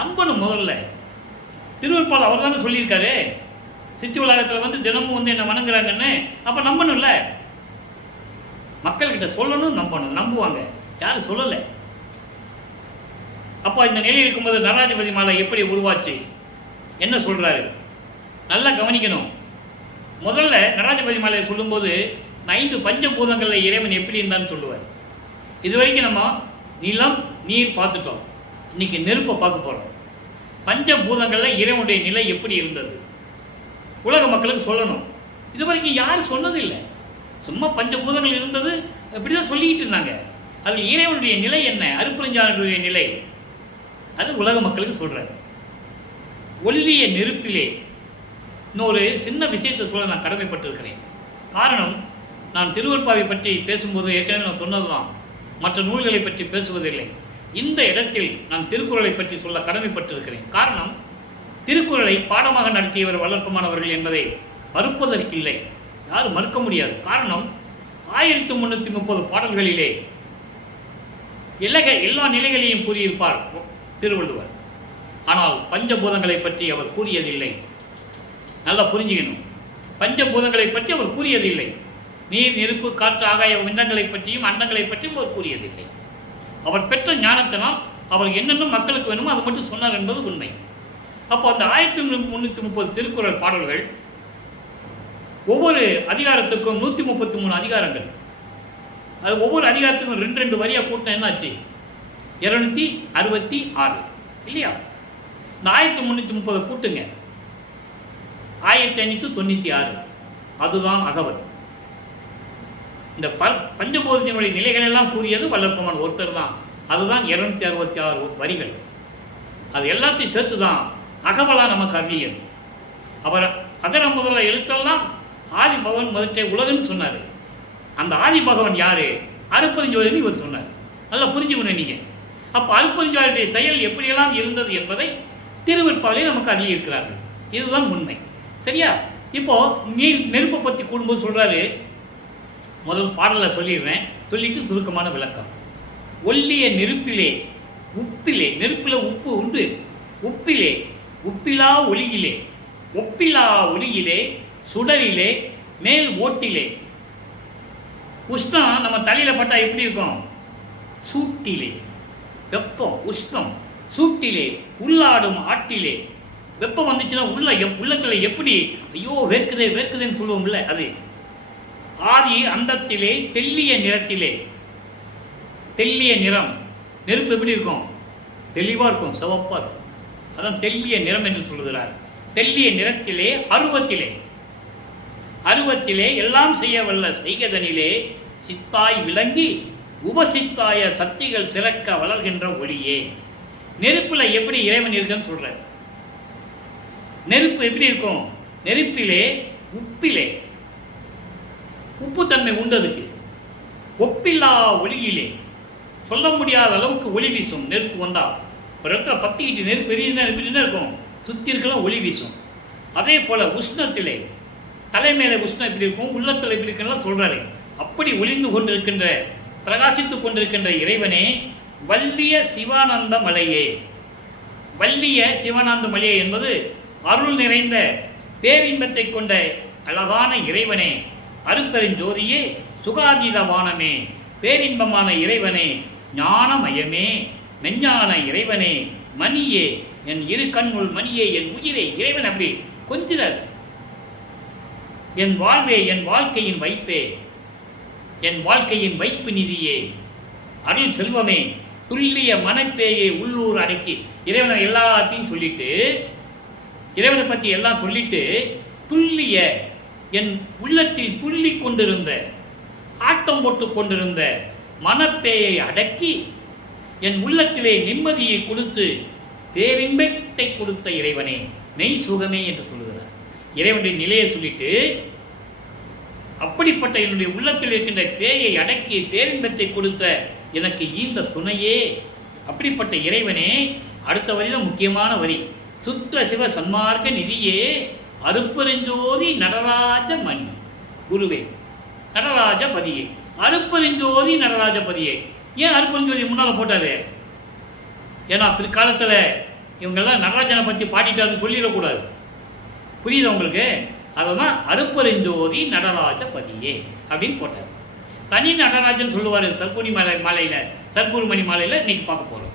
நம்பணும். முதல்ல திருவருட்பால் அவர் தானே சொல்லியிருக்காரு, சித்தி உலகத்தில் தினமும் என்ன வணங்குறாங்கன்னு. அப்போ நம்பணும்ல, மக்கள்கிட்ட சொல்லணும், நம்பணும். நம்புவாங்க, யாரும் சொல்லலை. அப்போ இந்த நிலையில் இருக்கும்போது நடராஜபதி மாலை எப்படி உருவாச்சு, என்ன சொல்கிறாரு நல்லா கவனிக்கணும். முதல்ல நடராஜபதி மாலையை சொல்லும்போது 5 பஞ்சபூதங்களில் இறைவன் எப்படி இருந்தான்னு சொல்லுவார். இது வரைக்கும் நம்ம நிலம் நீர் பார்த்துட்டோம், இன்னைக்கு நெருப்பை பார்க்க போகிறோம். பஞ்சபூதங்களில் இறைவனுடைய நிலை எப்படி இருந்தது உலக மக்களுக்கு சொல்லணும். இது வரைக்கும் யாரும் சொன்னதில்லை. சும்மா பஞ்சபூதங்கள் இருந்தது இப்படி தான் சொல்லிக்கிட்டு இருந்தாங்க. அதில் இறைவனுடைய நிலை என்ன, அருட்பெருஞ்சாண்டவருடைய நிலை, அது உலக மக்களுக்கு சொல்கிறார். ஒல்லிய நெருப்பிலே இன்னொரு சின்ன விஷயத்தை சொல்ல நான் கடமைப்பட்டிருக்கிறேன். காரணம், நான் திருவருட்பாவை பற்றி பேசும்போது ஏற்கனவே நான் சொன்னதுதான், மற்ற நூல்களை பற்றி பேசுவதில்லை. இந்த இடத்தில் நான் திருக்குறளை பற்றி சொல்ல கடமைப்பட்டிருக்கிறேன். காரணம், திருக்குறளை பாடமாக நடத்தியவர் வல்லற்பமானவர்கள் என்பதை மறுப்பதற்கில்லை, யாரும் மறுக்க முடியாது. காரணம், 1330 பாடல்களிலே எல்லா நிலைகளையும் கூறியிருப்பார் திருவள்ளுவர். ஆனால் பஞ்சபூதங்களை பற்றி அவர் கூறியதில்லை. நல்லா புரிஞ்சுக்கணும், பஞ்சபூதங்களை பற்றி அவர் கூறியதில்லை. நீர் நெருப்பு காற்று ஆகாய விண்டங்களை பற்றியும் அண்டங்களை பற்றியும் அவர் கூறியதில்லை. அவர் பெற்ற ஞானத்தினால் அவர் என்னென்ன மக்களுக்கு வேணுமோ அது மட்டும் சொன்னார் என்பது உண்மை. அப்போ அந்த 1330 திருக்குறள் பாடல்கள், ஒவ்வொரு அதிகாரத்துக்கும் 133 அதிகாரங்கள். அது ஒவ்வொரு அதிகாரத்துக்கும் 2 வரியாக கூட்டினா என்னாச்சு, 266 இல்லையா? இந்த 1330 கூட்டுங்க, 1596. அதுதான் அகவல். இந்த பஞ்சபூதத்தினுடைய நிலைகளெல்லாம் கூறியது வல்லற்பமான் ஒருத்தர் தான். அதுதான் 266 வரிகள். அது எல்லாத்தையும் சேர்த்து தான் அகவலாக நமக்கு அருளியது. அவர் அகர முதல்ல எழுத்தெல்லாம் ஆதி பகவன் முதற்றை உலகன்னு சொன்னார். அந்த ஆதி பகவன் யார், அருட்பெருஞ்சோதின்னு இவர் சொன்னார். நல்லா புரிஞ்சுக்கணும் நீங்கள். அப்போ அருட்பெருஞ்சோதியுடைய செயல் எப்படியெல்லாம் இருந்தது என்பதை திருவருட்பாவிலே நமக்கு அருளியிருக்கிறார்கள். இதுதான் உண்மை. சரியா? இப்போது நெருப்பை பற்றி கூடும்போது சொல்கிறாரு, முதல் பாடலை சொல்லிடுறேன், சொல்லிட்டு சுருக்கமான விளக்கம். ஒல்லிய நெருப்பிலே உப்பிலே, நெருப்பில் உப்பு உண்டு, உப்பிலே உப்பிலா ஒளியிலே, ஒப்பிலா ஒளியிலே சுடரிலே மேல் ஓட்டிலே. உஷ்ணம் நம்ம தலையில் பட்டா எப்படி இருக்கும், சூட்டிலே வெப்பம், உஷ்ணம் சூட்டிலே உள்ளாடும் ஆட்டிலே. வெப்பம் வந்துச்சுன்னா உள்ளத்தில் எப்படி ஐயோ வேர்க்குதே வேர்க்குதேன்னு சொல்லுவோம்ல, அது. ஆதி அந்தத்திலே தெல்லிய நிறத்திலே, தெல்லிய நிறம், நெருப்பு எப்படி இருக்கும், தெளிவாக இருக்கும், சிவப்பாக இருக்கும். அதான் தெல்லிய நிறம் என்று சொல்லுகிறார். தெல்லிய நிறத்திலே அருவத்திலே, அருவத்திலே எல்லாம் செய்ய வல்ல செய்கதனிலே சித்தாய் விளங்கி உபசித்தாய சக்திகள் சிறக்க வளர்கின்ற ஒளியே. நெருப்புல எப்படி இறைவன் இருக்குன்னு சொல்ற. நெருப்பு எப்படி இருக்கும், நெருப்பிலே உப்பிலே உப்புத்தன்மை உண்டதுக்கு, ஒப்பில்லா ஒளியிலே சொல்ல முடியாத அளவுக்கு ஒளி வீசும். நெருப்பு வந்தா ஒரு இடத்துல பத்திக்கிட்டு நெருப்பு எரியுதுன்னா என்ன இருக்கும், சுற்றி இருக்கலாம் ஒளி வீசும். அதே போல உஷ்ணத்திலே தலைமையில உஷ்ணம் எப்படி இருக்கும், உள்ளத்தில் எப்படி இருக்குன்னா சொல்றாரு. அப்படி ஒளிந்து கொண்டிருக்கின்ற பிரகாசித்துக் கொண்டிருக்கின்ற இறைவனே வல்லிய சிவானந்த மலையே. வல்லிய சிவானந்த மலையே என்பது அருள் நிறைந்த பேரின்பத்தை கொண்ட அழகான இறைவனே, அருட்பெருஞ்சோதியே, சுகாதீத வானமே, பேரின்பமான இறைவனே, ஞானமயமே, மெஞ்ஞான இறைவனே, மணியே, என் இரு கண்ணுள் மணியே, என் உயிரே. இறைவன் அப்படி கொஞ்சிறார். என் வாழ்வே, என் வாழ்க்கையின் வைப்பே, என் வாழ்க்கையின் வைப்பு நிதியே, அருள் செல்வமே, துல்லிய மனப்பேயை உள்ளூர் அடக்கி. இறைவனை எல்லாத்தையும் சொல்லிட்டு, இறைவனை பற்றி எல்லாம் சொல்லிட்டு, துல்லிய என் உள்ளத்தில் துள்ளி கொண்டிருந்த ஆட்டம் போட்டு கொண்டிருந்த மனப்பேயை அடக்கி என் உள்ளத்திலே நிம்மதியை கொடுத்து பேரின்பத்தை கொடுத்த இறைவனே மெய் சுகமே என்று சொல்லுகிறார். இறைவனுடைய நிலையை சொல்லிட்டு அப்படிப்பட்ட என்னுடைய உள்ளத்தில் இருக்கின்ற பேயை அடக்கி பேரின்பத்தை கொடுத்த எனக்கு ஈந்த துணையே, அப்படிப்பட்ட இறைவனே. அடுத்த வரிதான் முக்கியமான வரி. சுத்த சிவ சன்மார்க்க நிதியே அருப்பெருஞ்சோதி நடராஜ மணி குருவே நடராஜ பதியே. அருப்பெருஞ்சோதி நடராஜ பதியே. ஏன் அருப்பெருஞ்சோதி முன்னால் போட்டாரு? ஏன்னா பிற்காலத்தில் இவங்கெல்லாம் நடராஜனை பற்றி பாடிட்டாருன்னு சொல்லிடக்கூடாது. புரியுது உங்களுக்கு? அதுதான் அருப்பெருஞ்சோதி நடராஜ பதியே அப்படின்னு போட்டார். தனி நடராஜன் சொல்லுவார் சர்க்குரி மாலையில், சர்க்குருமணி மாலையில் இன்னைக்கு பார்க்க போகிறோம்.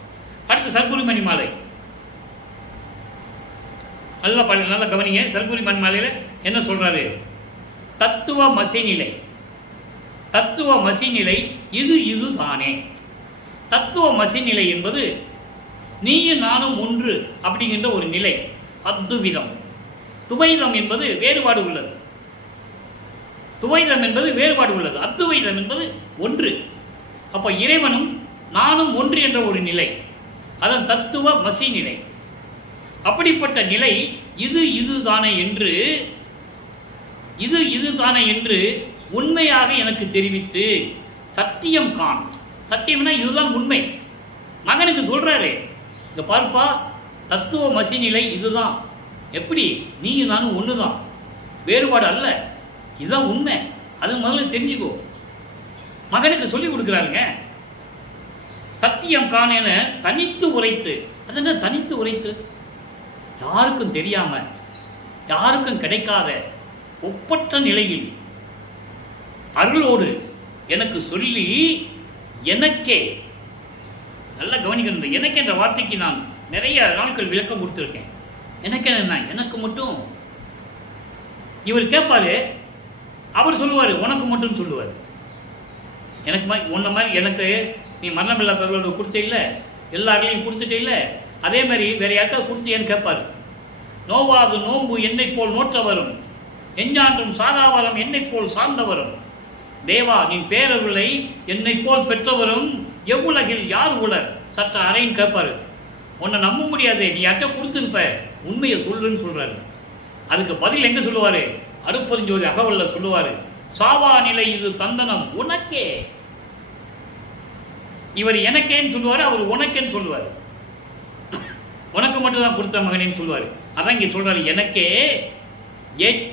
அடுத்து சர்க்குருமணி மாலை நல்லா கவனிங்க. சர்க்குருமணி மாலையில் என்ன சொல்றாரு? தத்துவ மசிநிலை. தத்துவ மசிநிலை இது தானே. தத்துவ மசிநிலை என்பது நீயும் நானும் ஒன்று அப்படிங்கின்ற ஒரு நிலை. அத்துவிதம். துவைதம் என்பது வேறுபாடு உள்ளது. துவைதம் என்பது வேறுபாடு உள்ளது. அத்துவைதம் என்பது ஒன்று. அப்போ இறைவனும் நானும் ஒன்று என்ற ஒரு நிலை, அதன் தத்துவ மசி நிலை. அப்படிப்பட்ட நிலை இதுதானே என்று உண்மையாக எனக்கு தெரிவித்து சத்தியம் காண். சத்தியம்னா இதுதான் உண்மை. மகனுக்கு சொல்றாரு, இந்த பார்ப்பா தத்துவ மசி நிலை இதுதான். எப்படி? நீயும் நானும் ஒன்று தான், வேறுபாடு அல்ல, இதுதான் உண்மை. அது முதல்ல தெரிஞ்சுக்கோ. மகனுக்கு சொல்லி கொடுக்குறாருங்க. சத்தியம் காணேன தனித்து உரைத்து. அது என்ன தனித்து உரைத்து? யாருக்கும் தெரியாம, யாருக்கும் கிடைக்காத ஒப்பற்ற நிலையில் அருளோடு எனக்கு சொல்லி எனக்கே, நல்லா கவனிக்கணும், எனக்கு என்ற வார்த்தைக்கு நான் நிறைய நாட்கள் விளக்கம் கொடுத்துருக்கேன். எனக்கு என்ன, எனக்கு மட்டும். இவர் கேட்பாரு, அவர் சொல்லுவார் உனக்கு மட்டும் சொல்லுவார். எனக்கு உன்ன மாதிரி எனக்கு நீ மரணமில்லா பெருவாழ்வு கொடுத்த இல்லை, எல்லாருலையும் கொடுத்துட்டே இல்லை, அதே மாதிரி வேற யாருக்காவது கொடுத்தியன்னு கேட்பார். நோவாது நோம்பு என்னை போல் நோற்றவரும், எஞ்ஞான்றும் சாதாவரம் என்னை போல் சார்ந்தவரும், தேவா நீ பேரருளை என்னை போல் பெற்றவரும் எவ்வுலகில் யார் உலர் சற்ற அறைன்னு கேட்பாரு. உன்னை நம்ப முடியாது, நீ யார்கிட்ட கொடுத்துருப்ப, உண்மையை சொல்லுன்னு சொல்றாரு. அதுக்கு பதில் எங்க சொல்லுவாரு? அருப்பெருஞ்சோதி அகவல்ல சொல்லுவாரு, சாவா நிலை இது தந்தனம் உனக்கே. இவர் எனக்கேன்னு சொல்லுவாரு, அவர் உனக்கேன்னு சொல்லுவார். உனக்கு மட்டும் தான் கொடுத்த மகனேன்னு சொல்லுவார். அதான் இங்கே சொல்றாரு,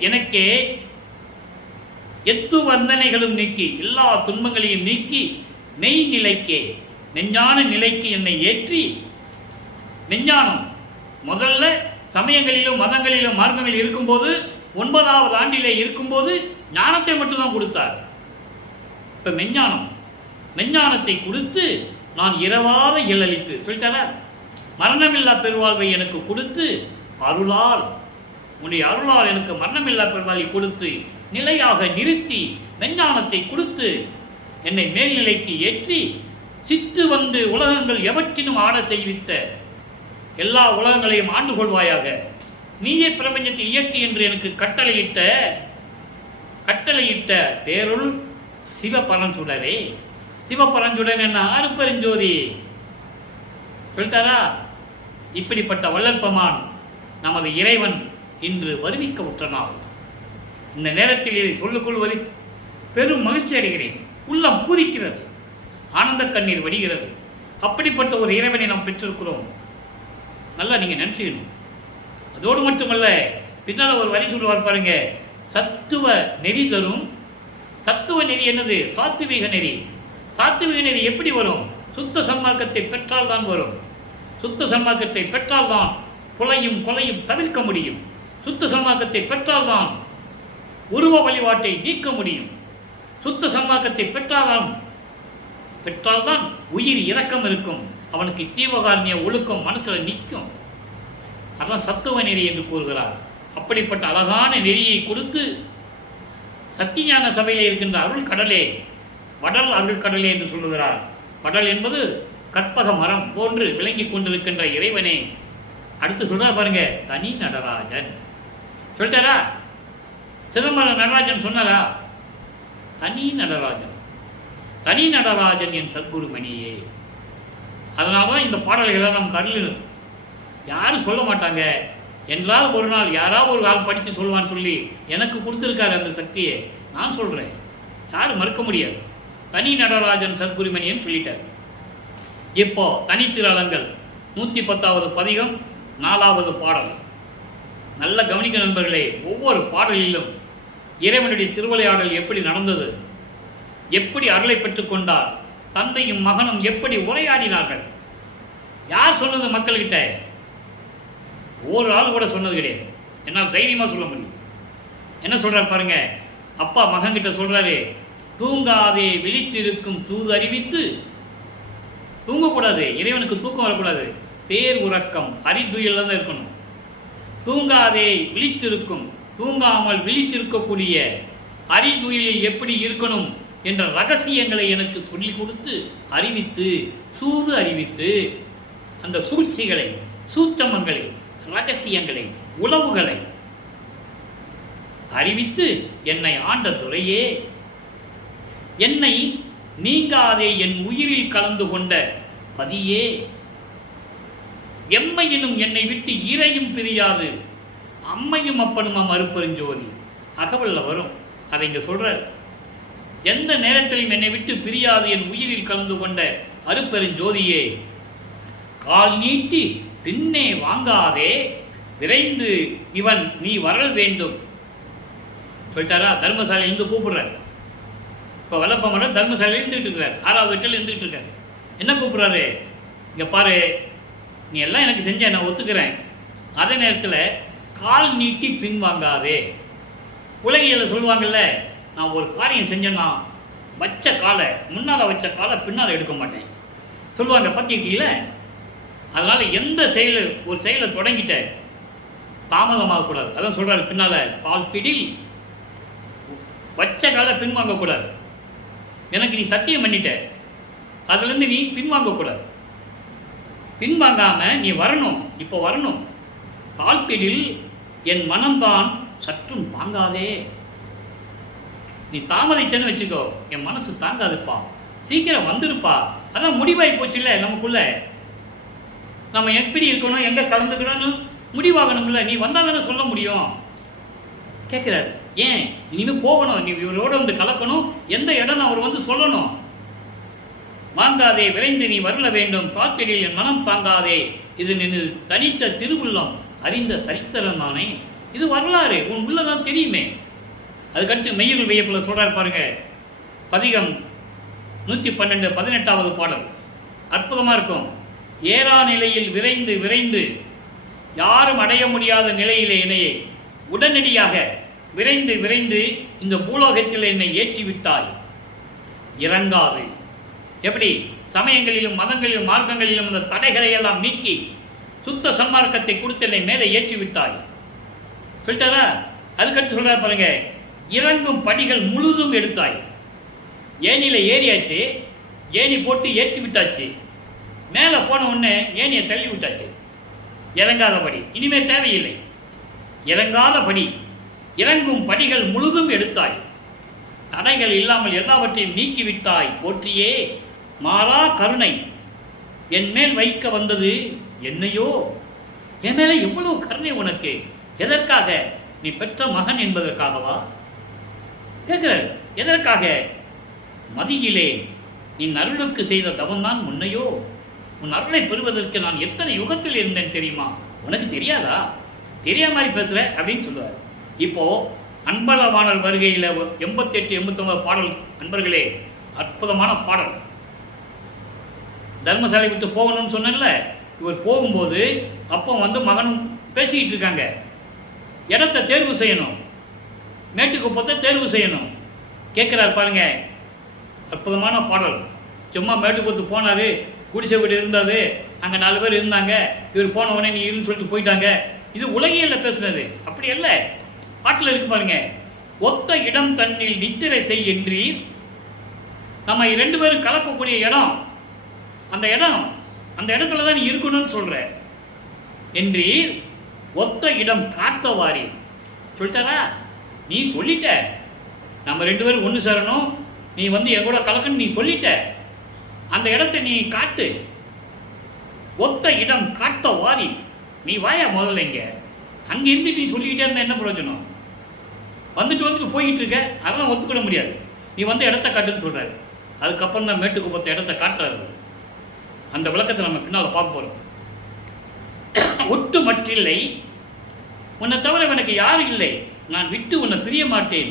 எனக்கே எத்து வந்தனைகளும் நீக்கி, எல்லா துன்பங்களையும் நீக்கி, மெய் நிலைக்கே, நெஞ்ஞான நிலைக்கு என்னை ஏற்றி. நெஞ்ஞானம் முதல்ல சமயங்களிலும் மதங்களிலும் மார்க்கங்களில் இருக்கும்போது, 9வது ஆண்டிலே இருக்கும்போது ஞானத்தை மட்டும்தான் கொடுத்தார். இப்ப மெஞ்ஞானத்தை கொடுத்து நான் இரவாத இயலளித்து சொல்லிட்டாரா. மரணமில்லா பெருவாழ்வை எனக்கு கொடுத்து அருளால், உன்னுடைய அருளால் எனக்கு மரணமில்லா பெருவாழ்வை கொடுத்து நிலையாக நிறுத்தி மெஞ்ஞானத்தை கொடுத்து என்னை மேல்நிலைக்கு ஏற்றி சித்து வந்து உலகங்கள் எவற்றினும் ஆட செய்வித்த, எல்லா உலகங்களையும் ஆண்டு கொள்வாயாக, நீயே பிரபஞ்சத்தை இயக்கி என்று எனக்கு கட்டளையிட்ட பேருள் சிவபரஞ்சுடரே. சிவபரஞ்சுடன் என்ன? அருப்பெருஞ்சோதி சொல்லிட்டாரா. இப்படிப்பட்ட வல்லற்பமான் நமது இறைவன் இன்று வருவிக்க உற்றனால், இந்த நேரத்தில் இதை சொல்லிக்கொள்வதை பெரும் மகிழ்ச்சி அடைகிறேன். உள்ளம் பூரிக்கிறது, ஆனந்த கண்ணீர் வடிகிறது. அப்படிப்பட்ட ஒரு இறைவனை நாம் பெற்றிருக்கிறோம். நல்லா நீங்க நினைச்சுக்கணும். அதோடு மட்டுமல்ல, பின்னால் ஒரு வரி சொல்லுவார் பாருங்க, சத்துவ நெறி தரும். சத்துவ நெறி என்னது? சாத்துவீக நெறி. சாத்துவீக நெறி எப்படி வரும்? சுத்த சன்மார்க்கத்தை பெற்றால் தான் வரும். சுத்த சன்மார்க்கத்தை பெற்றால் தான் கொலையும் தவிர்க்க முடியும். சுத்த சன்மார்க்கத்தை பெற்றால் தான் உருவ வழிபாட்டை நீக்க முடியும். சுத்த சன்மார்க்கத்தை பெற்றால்தான் உயிர் இரக்கம் இருக்கும். அவனுக்கு தீவகாரணிய ஒழுக்கம் மனசுல நிற்கும். அதான் சத்துவ நெறி என்று கூறுகிறார். அப்படிப்பட்ட அழகான நெறியை கொடுத்து சத்திஞான சபையிலே இருக்கின்ற அருள் கடலே, வடல் அருள் கடலே என்று சொல்லுகிறார். வடல் என்பது கற்பக மரம் போன்று விளங்கி கொண்டிருக்கின்ற இறைவனே. அடுத்து சொல்றார் பாருங்க, தனி நடராஜன் சொல்லிட்டாரா. சிதம்பரம் நடராஜன் சொன்னாரா? தனி நடராஜன். தனி நடராஜன் என் சத்குருமணியே. அதனால தான் இந்த பாடல்களை நம்ம கருளினது. யாரும் சொல்ல மாட்டாங்க. என்றாவது ஒரு நாள் யாராவது ஒரு ஆள் படித்து சொல்லுவான்னு சொல்லி எனக்கு கொடுத்துருக்காரு அந்த சக்தியை. நான் சொல்கிறேன், யாரும் மறுக்க முடியாது. தனி நடராஜன் சத்குருமணியன்னு சொல்லிட்டார். இப்போ தனித்திரளங்கள் 110வது பதிகம் 4வது பாடல். நல்ல கவனிக்க நண்பர்களே. ஒவ்வொரு பாடலிலும் இறைவனுடைய திருவிளையாடல் எப்படி நடந்தது, எப்படி அருளை பெற்றுக் கொண்டார், தந்தையும் மகனும் எப்படி உரையாடினார்கள். யார் சொன்னது மக்கள்கிட்ட? ஒரு ஆள் கூட சொன்னது கிடையாது. என்னால் தைரியமாக சொல்ல முடியும். என்ன சொல்கிறார் பாருங்க. அப்பா மகன்கிட்ட சொல்கிறாரு, தூங்காதே விழித்திருக்கும் தூது அறிவித்து. தூங்கக்கூடாது, இறைவனுக்கு தூக்கம் வரக்கூடாது. பேர் உறக்கம் அறிதுயில் தான் இருக்கணும். தூங்காதே விழித்திருக்கும், தூங்காமல் விழித்திருக்கக்கூடிய அறிதுயிலில் எப்படி இருக்கணும் என்ற ரகசியங்களை எனக்கு சொல்லிக் கொடுத்து அறிவித்து, சூது அறிவித்து, அந்த சூழ்ச்சிகளை, சூட்சமங்களை, ரகசியங்களை, உளவுகளை அறிவித்து என்னை ஆண்ட துறையே, என்னை நீங்காதே என் உயிரில் கலந்து கொண்ட பதியே, எம்மையினும் என்னை விட்டு இறையும் பிரியாது அம்மையும் அப்பனும் அருப்பெருஞ்சோதி. அகவல்ல வரும். அதை இங்க சொல்றார். எந்த நேரத்திலும் என்னை விட்டு பிரியாது என் உயிரில் கலந்து கொண்ட அருப்பெருஞ்சோதியே, கால் நீட்டி பின்னே வாங்காதே விரைந்து இவன் நீ வரல் வேண்டும் சொல்லிட்டாரா. தர்மசாலையிலிருந்து கூப்பிடுறார். இப்போ வல்லப்பமர தர்மசாலையில் இருந்துகிட்டு இருக்கிறார். 6வது வீட்டில் இருந்துகிட்டு இருக்கார். என்ன கூப்பிட்றாரு? இங்கே பாரு, நீ எல்லாம் எனக்கு செஞ்ச, நான் ஒத்துக்கிறேன். அதே நேரத்தில் கால் நீட்டி பின் வாங்காதே. உலகியலில் சொல்லுவாங்கல்ல, நான் ஒரு காரியம் செஞ்சேன்னா வச்ச காலை, முன்னால் வச்ச காலை பின்னால் எடுக்க மாட்டேன் சொல்லுவாங்க, பார்த்திருக்கீங்கள. அதனால் எந்த செயல், ஒரு செயலை தொடங்கிட்ட தாமதமாகக்கூடாது. அதான் சொல்கிறாரு, பின்னால் கால் திடில் வச்ச காலை பின்வாங்கக்கூடாது. எனக்கு நீ சத்தியம் பண்ணிட்ட, அதுலேருந்து நீ பின்வாங்கக்கூடாது. பின்வாங்காமல் நீ வரணும், இப்போ வரணும். தாழ்த்திடில் என் மனம்தான் சற்றும் தாங்காதே. நீ தாமதிச்சேன்னு வச்சுக்கோ, என் மனசு தாங்காதுப்பா, சீக்கிரம் வந்துருப்பா. அதான் முடிவாகி போச்சு இல்லை நமக்குள்ள. நம்ம எப்படி இருக்கணும், எங்கே கலந்துக்கணும்னு முடிவாகணும்ல. நீ வந்தால் தானே சொல்ல முடியும். கேட்குறாரு, ஏன் இனிமேல் போகணும், நீ இவரோட வந்து கலக்கணும், எந்த இடம் அவர் வந்து சொல்லணும். வாங்காதே விரைந்து நீ வரல வேண்டும், காத்திடில் என் மனம் தாங்காதே. இது நின்று தனித்த திருவுள்ளம் அறிந்த சரித்திரம் தானே. இது வரலாறு, உன் உள்ளதான் தெரியுமே. அதுக்கடுத்து மெய்யுள் மெய்யப்பில் சொல்கிறார் பாருங்க. பதிகம் 112 18வது பாடல் அற்புதமாக இருக்கும். ஏறா நிலையில் விரைந்து விரைந்து யாரும் அடைய முடியாத நிலையிலே என்னையே உடனடியாக விரைந்து விரைந்து இந்த பூலோகத்தில் என்னை ஏற்றிவிட்டாய். இறங்காது. எப்படி சமயங்களிலும் மதங்களிலும் மார்க்கங்களிலும் இந்த தடைகளை எல்லாம் நீக்கி சுத்த சன்மார்க்கத்தை கொடுத்து என்னை மேலே ஏற்றிவிட்டாய் சொல்லிட்டாரா. அதுக்கடுத்து சொல்றாரு பாருங்க, இறங்கும் படிகள் முழுதும் எடுத்தாய். ஏனியில ஏறியாச்சு, ஏணி போட்டு ஏற்றி விட்டாச்சு. மேலே போன உடனே ஏணியை தள்ளி விட்டாச்சு. இறங்காதபடி இனிமேல் தேவையில்லை. இறங்காதபடி இறங்கும் படிகள் முழுதும் எடுத்தாய். தடைகள் இல்லாமல் எல்லாவற்றையும் நீக்கிவிட்டாய். போற்றியே மாறா கருணை என் மேல் வைக்க வந்தது என்னையோ. என் மேலே எவ்வளவு கருணை உனக்கு. எதற்காக? நீ பெற்ற மகன் என்பதற்காகவா? கேட்கிறார். எதற்காக? மதியிலே நீ அருளுக்கு செய்த தவம்தான் முன்னையோ. உன் அருளை பெறுவதற்கு நான் எத்தனை யுகத்தில் இருந்தேன் தெரியுமா? உனக்கு தெரியாதா? தெரியா மாதிரி பேசுற அப்படின்னு சொல்லுவார். இப்போ அன்பளவாணர் வருகையில் 88 89 பாடல் நண்பர்களே, அற்புதமான பாடல். தர்மசாலை விட்டு போகணும்னு சொன்னேன்ல, இவர் போகும்போது அப்போ வந்து மகனும் பேசிக்கிட்டு இருக்காங்க. இடத்தை தேர்வு செய்யணும், மேட்டுக்குப்பத்தை தேர்வு செய்யணும். கேட்குறாரு பாருங்க, அற்புதமான பாடல். சும்மா மேட்டுக்குப்பத்து போனார், குடிசை வீடு இருந்தது, அங்கே 4 பேர் இருந்தாங்க, இவர் போன உடனே நீ இருன்னு சொல்லிட்டு போயிட்டாங்க. இது உலகியல்ல பேசுனது, அப்படி அல்ல. பாட்டில் இருக்கு பாருங்க, ஒத்த இடம் தன்னில் நித்திரை செய் என்றீர். நம்ம 2 பேரும் கலக்கக்கூடிய இடம், அந்த இடத்துல தான் நீ இருக்கணும்னு சொல்ற என்றீர். ஒத்த இடம் காத்தவாரி சொல்லிட்டாரா. நீ சொல்லிட்ட நம்ம 2 பேரும் ஒன்று சேரணும், நீ வந்து என் கூட கலக்கன்னு நீ சொல்லிட்ட, அந்த இடத்தை நீ காட்டு. ஒத்த இடம் காட்ட வாரி, நீ வாயா முதல்ல இங்கே. அங்கே இருந்துட்டு நீ சொல்லிக்கிட்டே இருந்தால் என்ன பிரயோஜனம்? வந்துட்டு போய்கிட்டு இருக்க, அதெல்லாம் ஒத்துக்கிட முடியாது. நீ வந்து இடத்த காட்டுன்னு சொல்கிறாரு. அதுக்கப்புறம் தான் மேட்டுக்குப்பத்தை இடத்த காட்டுறாரு. அந்த விளக்கத்தை நம்ம பின்னால் பார்க்க போகிறோம். ஒட்டு மற்றில்லை, உன்னை தவிர எனக்கு யாரும் இல்லை, நான் விட்டு உன்னை பிரிய மாட்டேன்.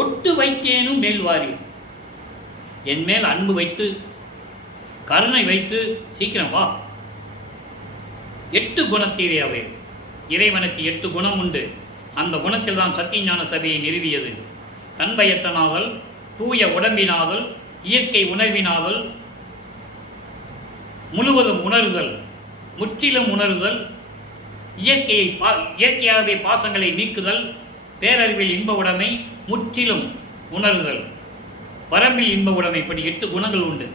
ஒட்டு வைத்தேனும் மேல்வாரி, என் மேல் அன்பு வைத்து கருணை வைத்து சீக்கிரம் வா. 8 குணத்தீரே அவை. இறைவனுக்கு 8 குணம் உண்டு. அந்த குணத்தில் தான் சத்தியஞான சபையை நிறுவியது. தன்பயத்தனாதல், தூய உடம்பினாதல், இயற்கை உணர்வினாதல், முழுவதும் உணர்தல், முற்றிலும் உணர்தல், இயற்கையாகவே பாசங்களை நீக்குதல், பேரறிவில் இன்ப உடைமை, முற்றிலும் உணர்தல், வரம்பில் இன்ப உடைமை, இப்படி 8 குணங்கள் உண்டு.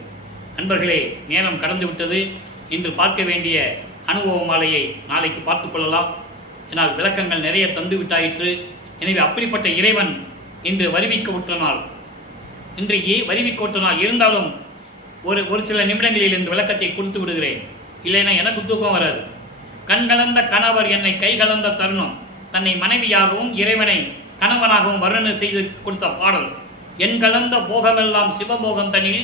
நண்பர்களே, நேரம் கடந்து விட்டது. இன்று பார்க்க வேண்டிய அனுபவ மாலையை நாளைக்கு பார்த்து கொள்ளலாம். என்னால் விளக்கங்கள் நிறைய தந்து விட்டாயிற்று. எனவே அப்படிப்பட்ட இறைவன் இன்று வருவிக்க விட்ட நாள், இன்றைக்கு வருவிக்க விட்ட நாள். இருந்தாலும் ஒரு சில நிமிடங்களில் இந்த விளக்கத்தை கொடுத்து விடுகிறேன், இல்லைன்னா எனக்கு தூக்கம் வராது. கண் கலந்த கணவர் என்னை கை கலந்த தருணம், தன்னை மனைவியாகவும் இறைவனை கணவனாகவும் வர்ணனை செய்து கொடுத்த பாடல். என் கலந்த போகமெல்லாம் சிவபோகம் தனில்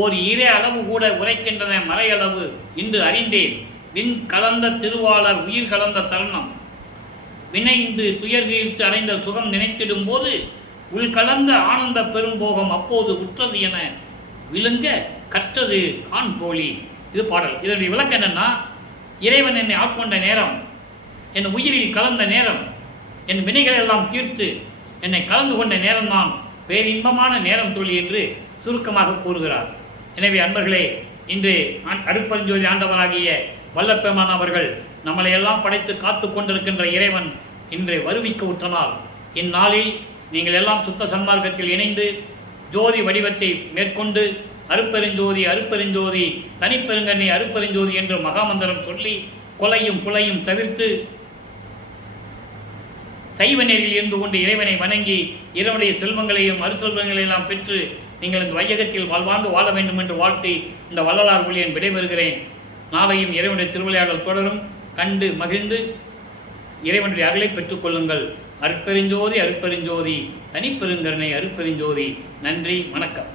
ஓர் இறை அளவு கூட உரைக்கின்றன மறையளவு இன்று அறிந்தேன். விண் கலந்த திருவாளர் உயிர் கலந்த தருணம், வினைந்து துயர் தீர்த்து அடைந்த சுகம் நினைத்திடும் போது உள் கலந்த ஆனந்த பெரும்போகம் அப்போது உற்றது என விழுங்க கற்றது கான் தோழி. இது பாடல். இதனுடைய விளக்கம் என்னன்னா, இறைவன் என்னை ஆட்கொண்ட நேரம், என் உயிரில் கலந்த நேரம், என் வினைகள் எல்லாம் தீர்த்து என்னை கலந்து கொண்ட நேரம்தான் பேரின்பமான நேரம் தோழி என்று சுருக்கமாக கூறுகிறார். எனவே அன்பர்களே, இன்று அருட்பெருஞ்சோதி ஆண்டவராகிய வல்லப்பெருமான் அவர்கள் நம்மளை எல்லாம் படைத்து காத்து கொண்டிருக்கின்ற இறைவன் இன்று வருவிக்க உற்றனால், இந்நாளில் நீங்கள் எல்லாம் சுத்த சன்மார்க்கத்தில் இணைந்து ஜோதி வடிவத்தை மேற்கொண்டு அருட்பெருஞ்சோதி அருட்பெருஞ்சோதி தனிப்பெருங்கண்ணி அருட்பெருஞ்சோதி என்ற மகாமந்திரம் சொல்லி கொலையும் புலையும் தவிர்த்து சைவ நெறியில் இருந்து கொண்டு இறைவனை வணங்கி இறைவனுடைய செல்வங்களையும் அருசெல்வங்களையெல்லாம் பெற்று நீங்கள் இந்த வையகத்தில் வாழ்வாங்கு வாழ வேண்டும் என்று வாழ்த்தி இந்த வள்ளலார் ஊழியன் விடைபெறுகிறேன். நாளையும் இறைவனுடைய திருவிளையாடல் தொடரும். கண்டு மகிழ்ந்து இறைவனுடைய அருளை பெற்றுக்கொள்ளுங்கள். அருட்பெருஞ்சோதி அருட்பெருஞ்சோதி தனிப்பெருங்கருணை அருட்பெருஞ்சோதி. நன்றி, வணக்கம்.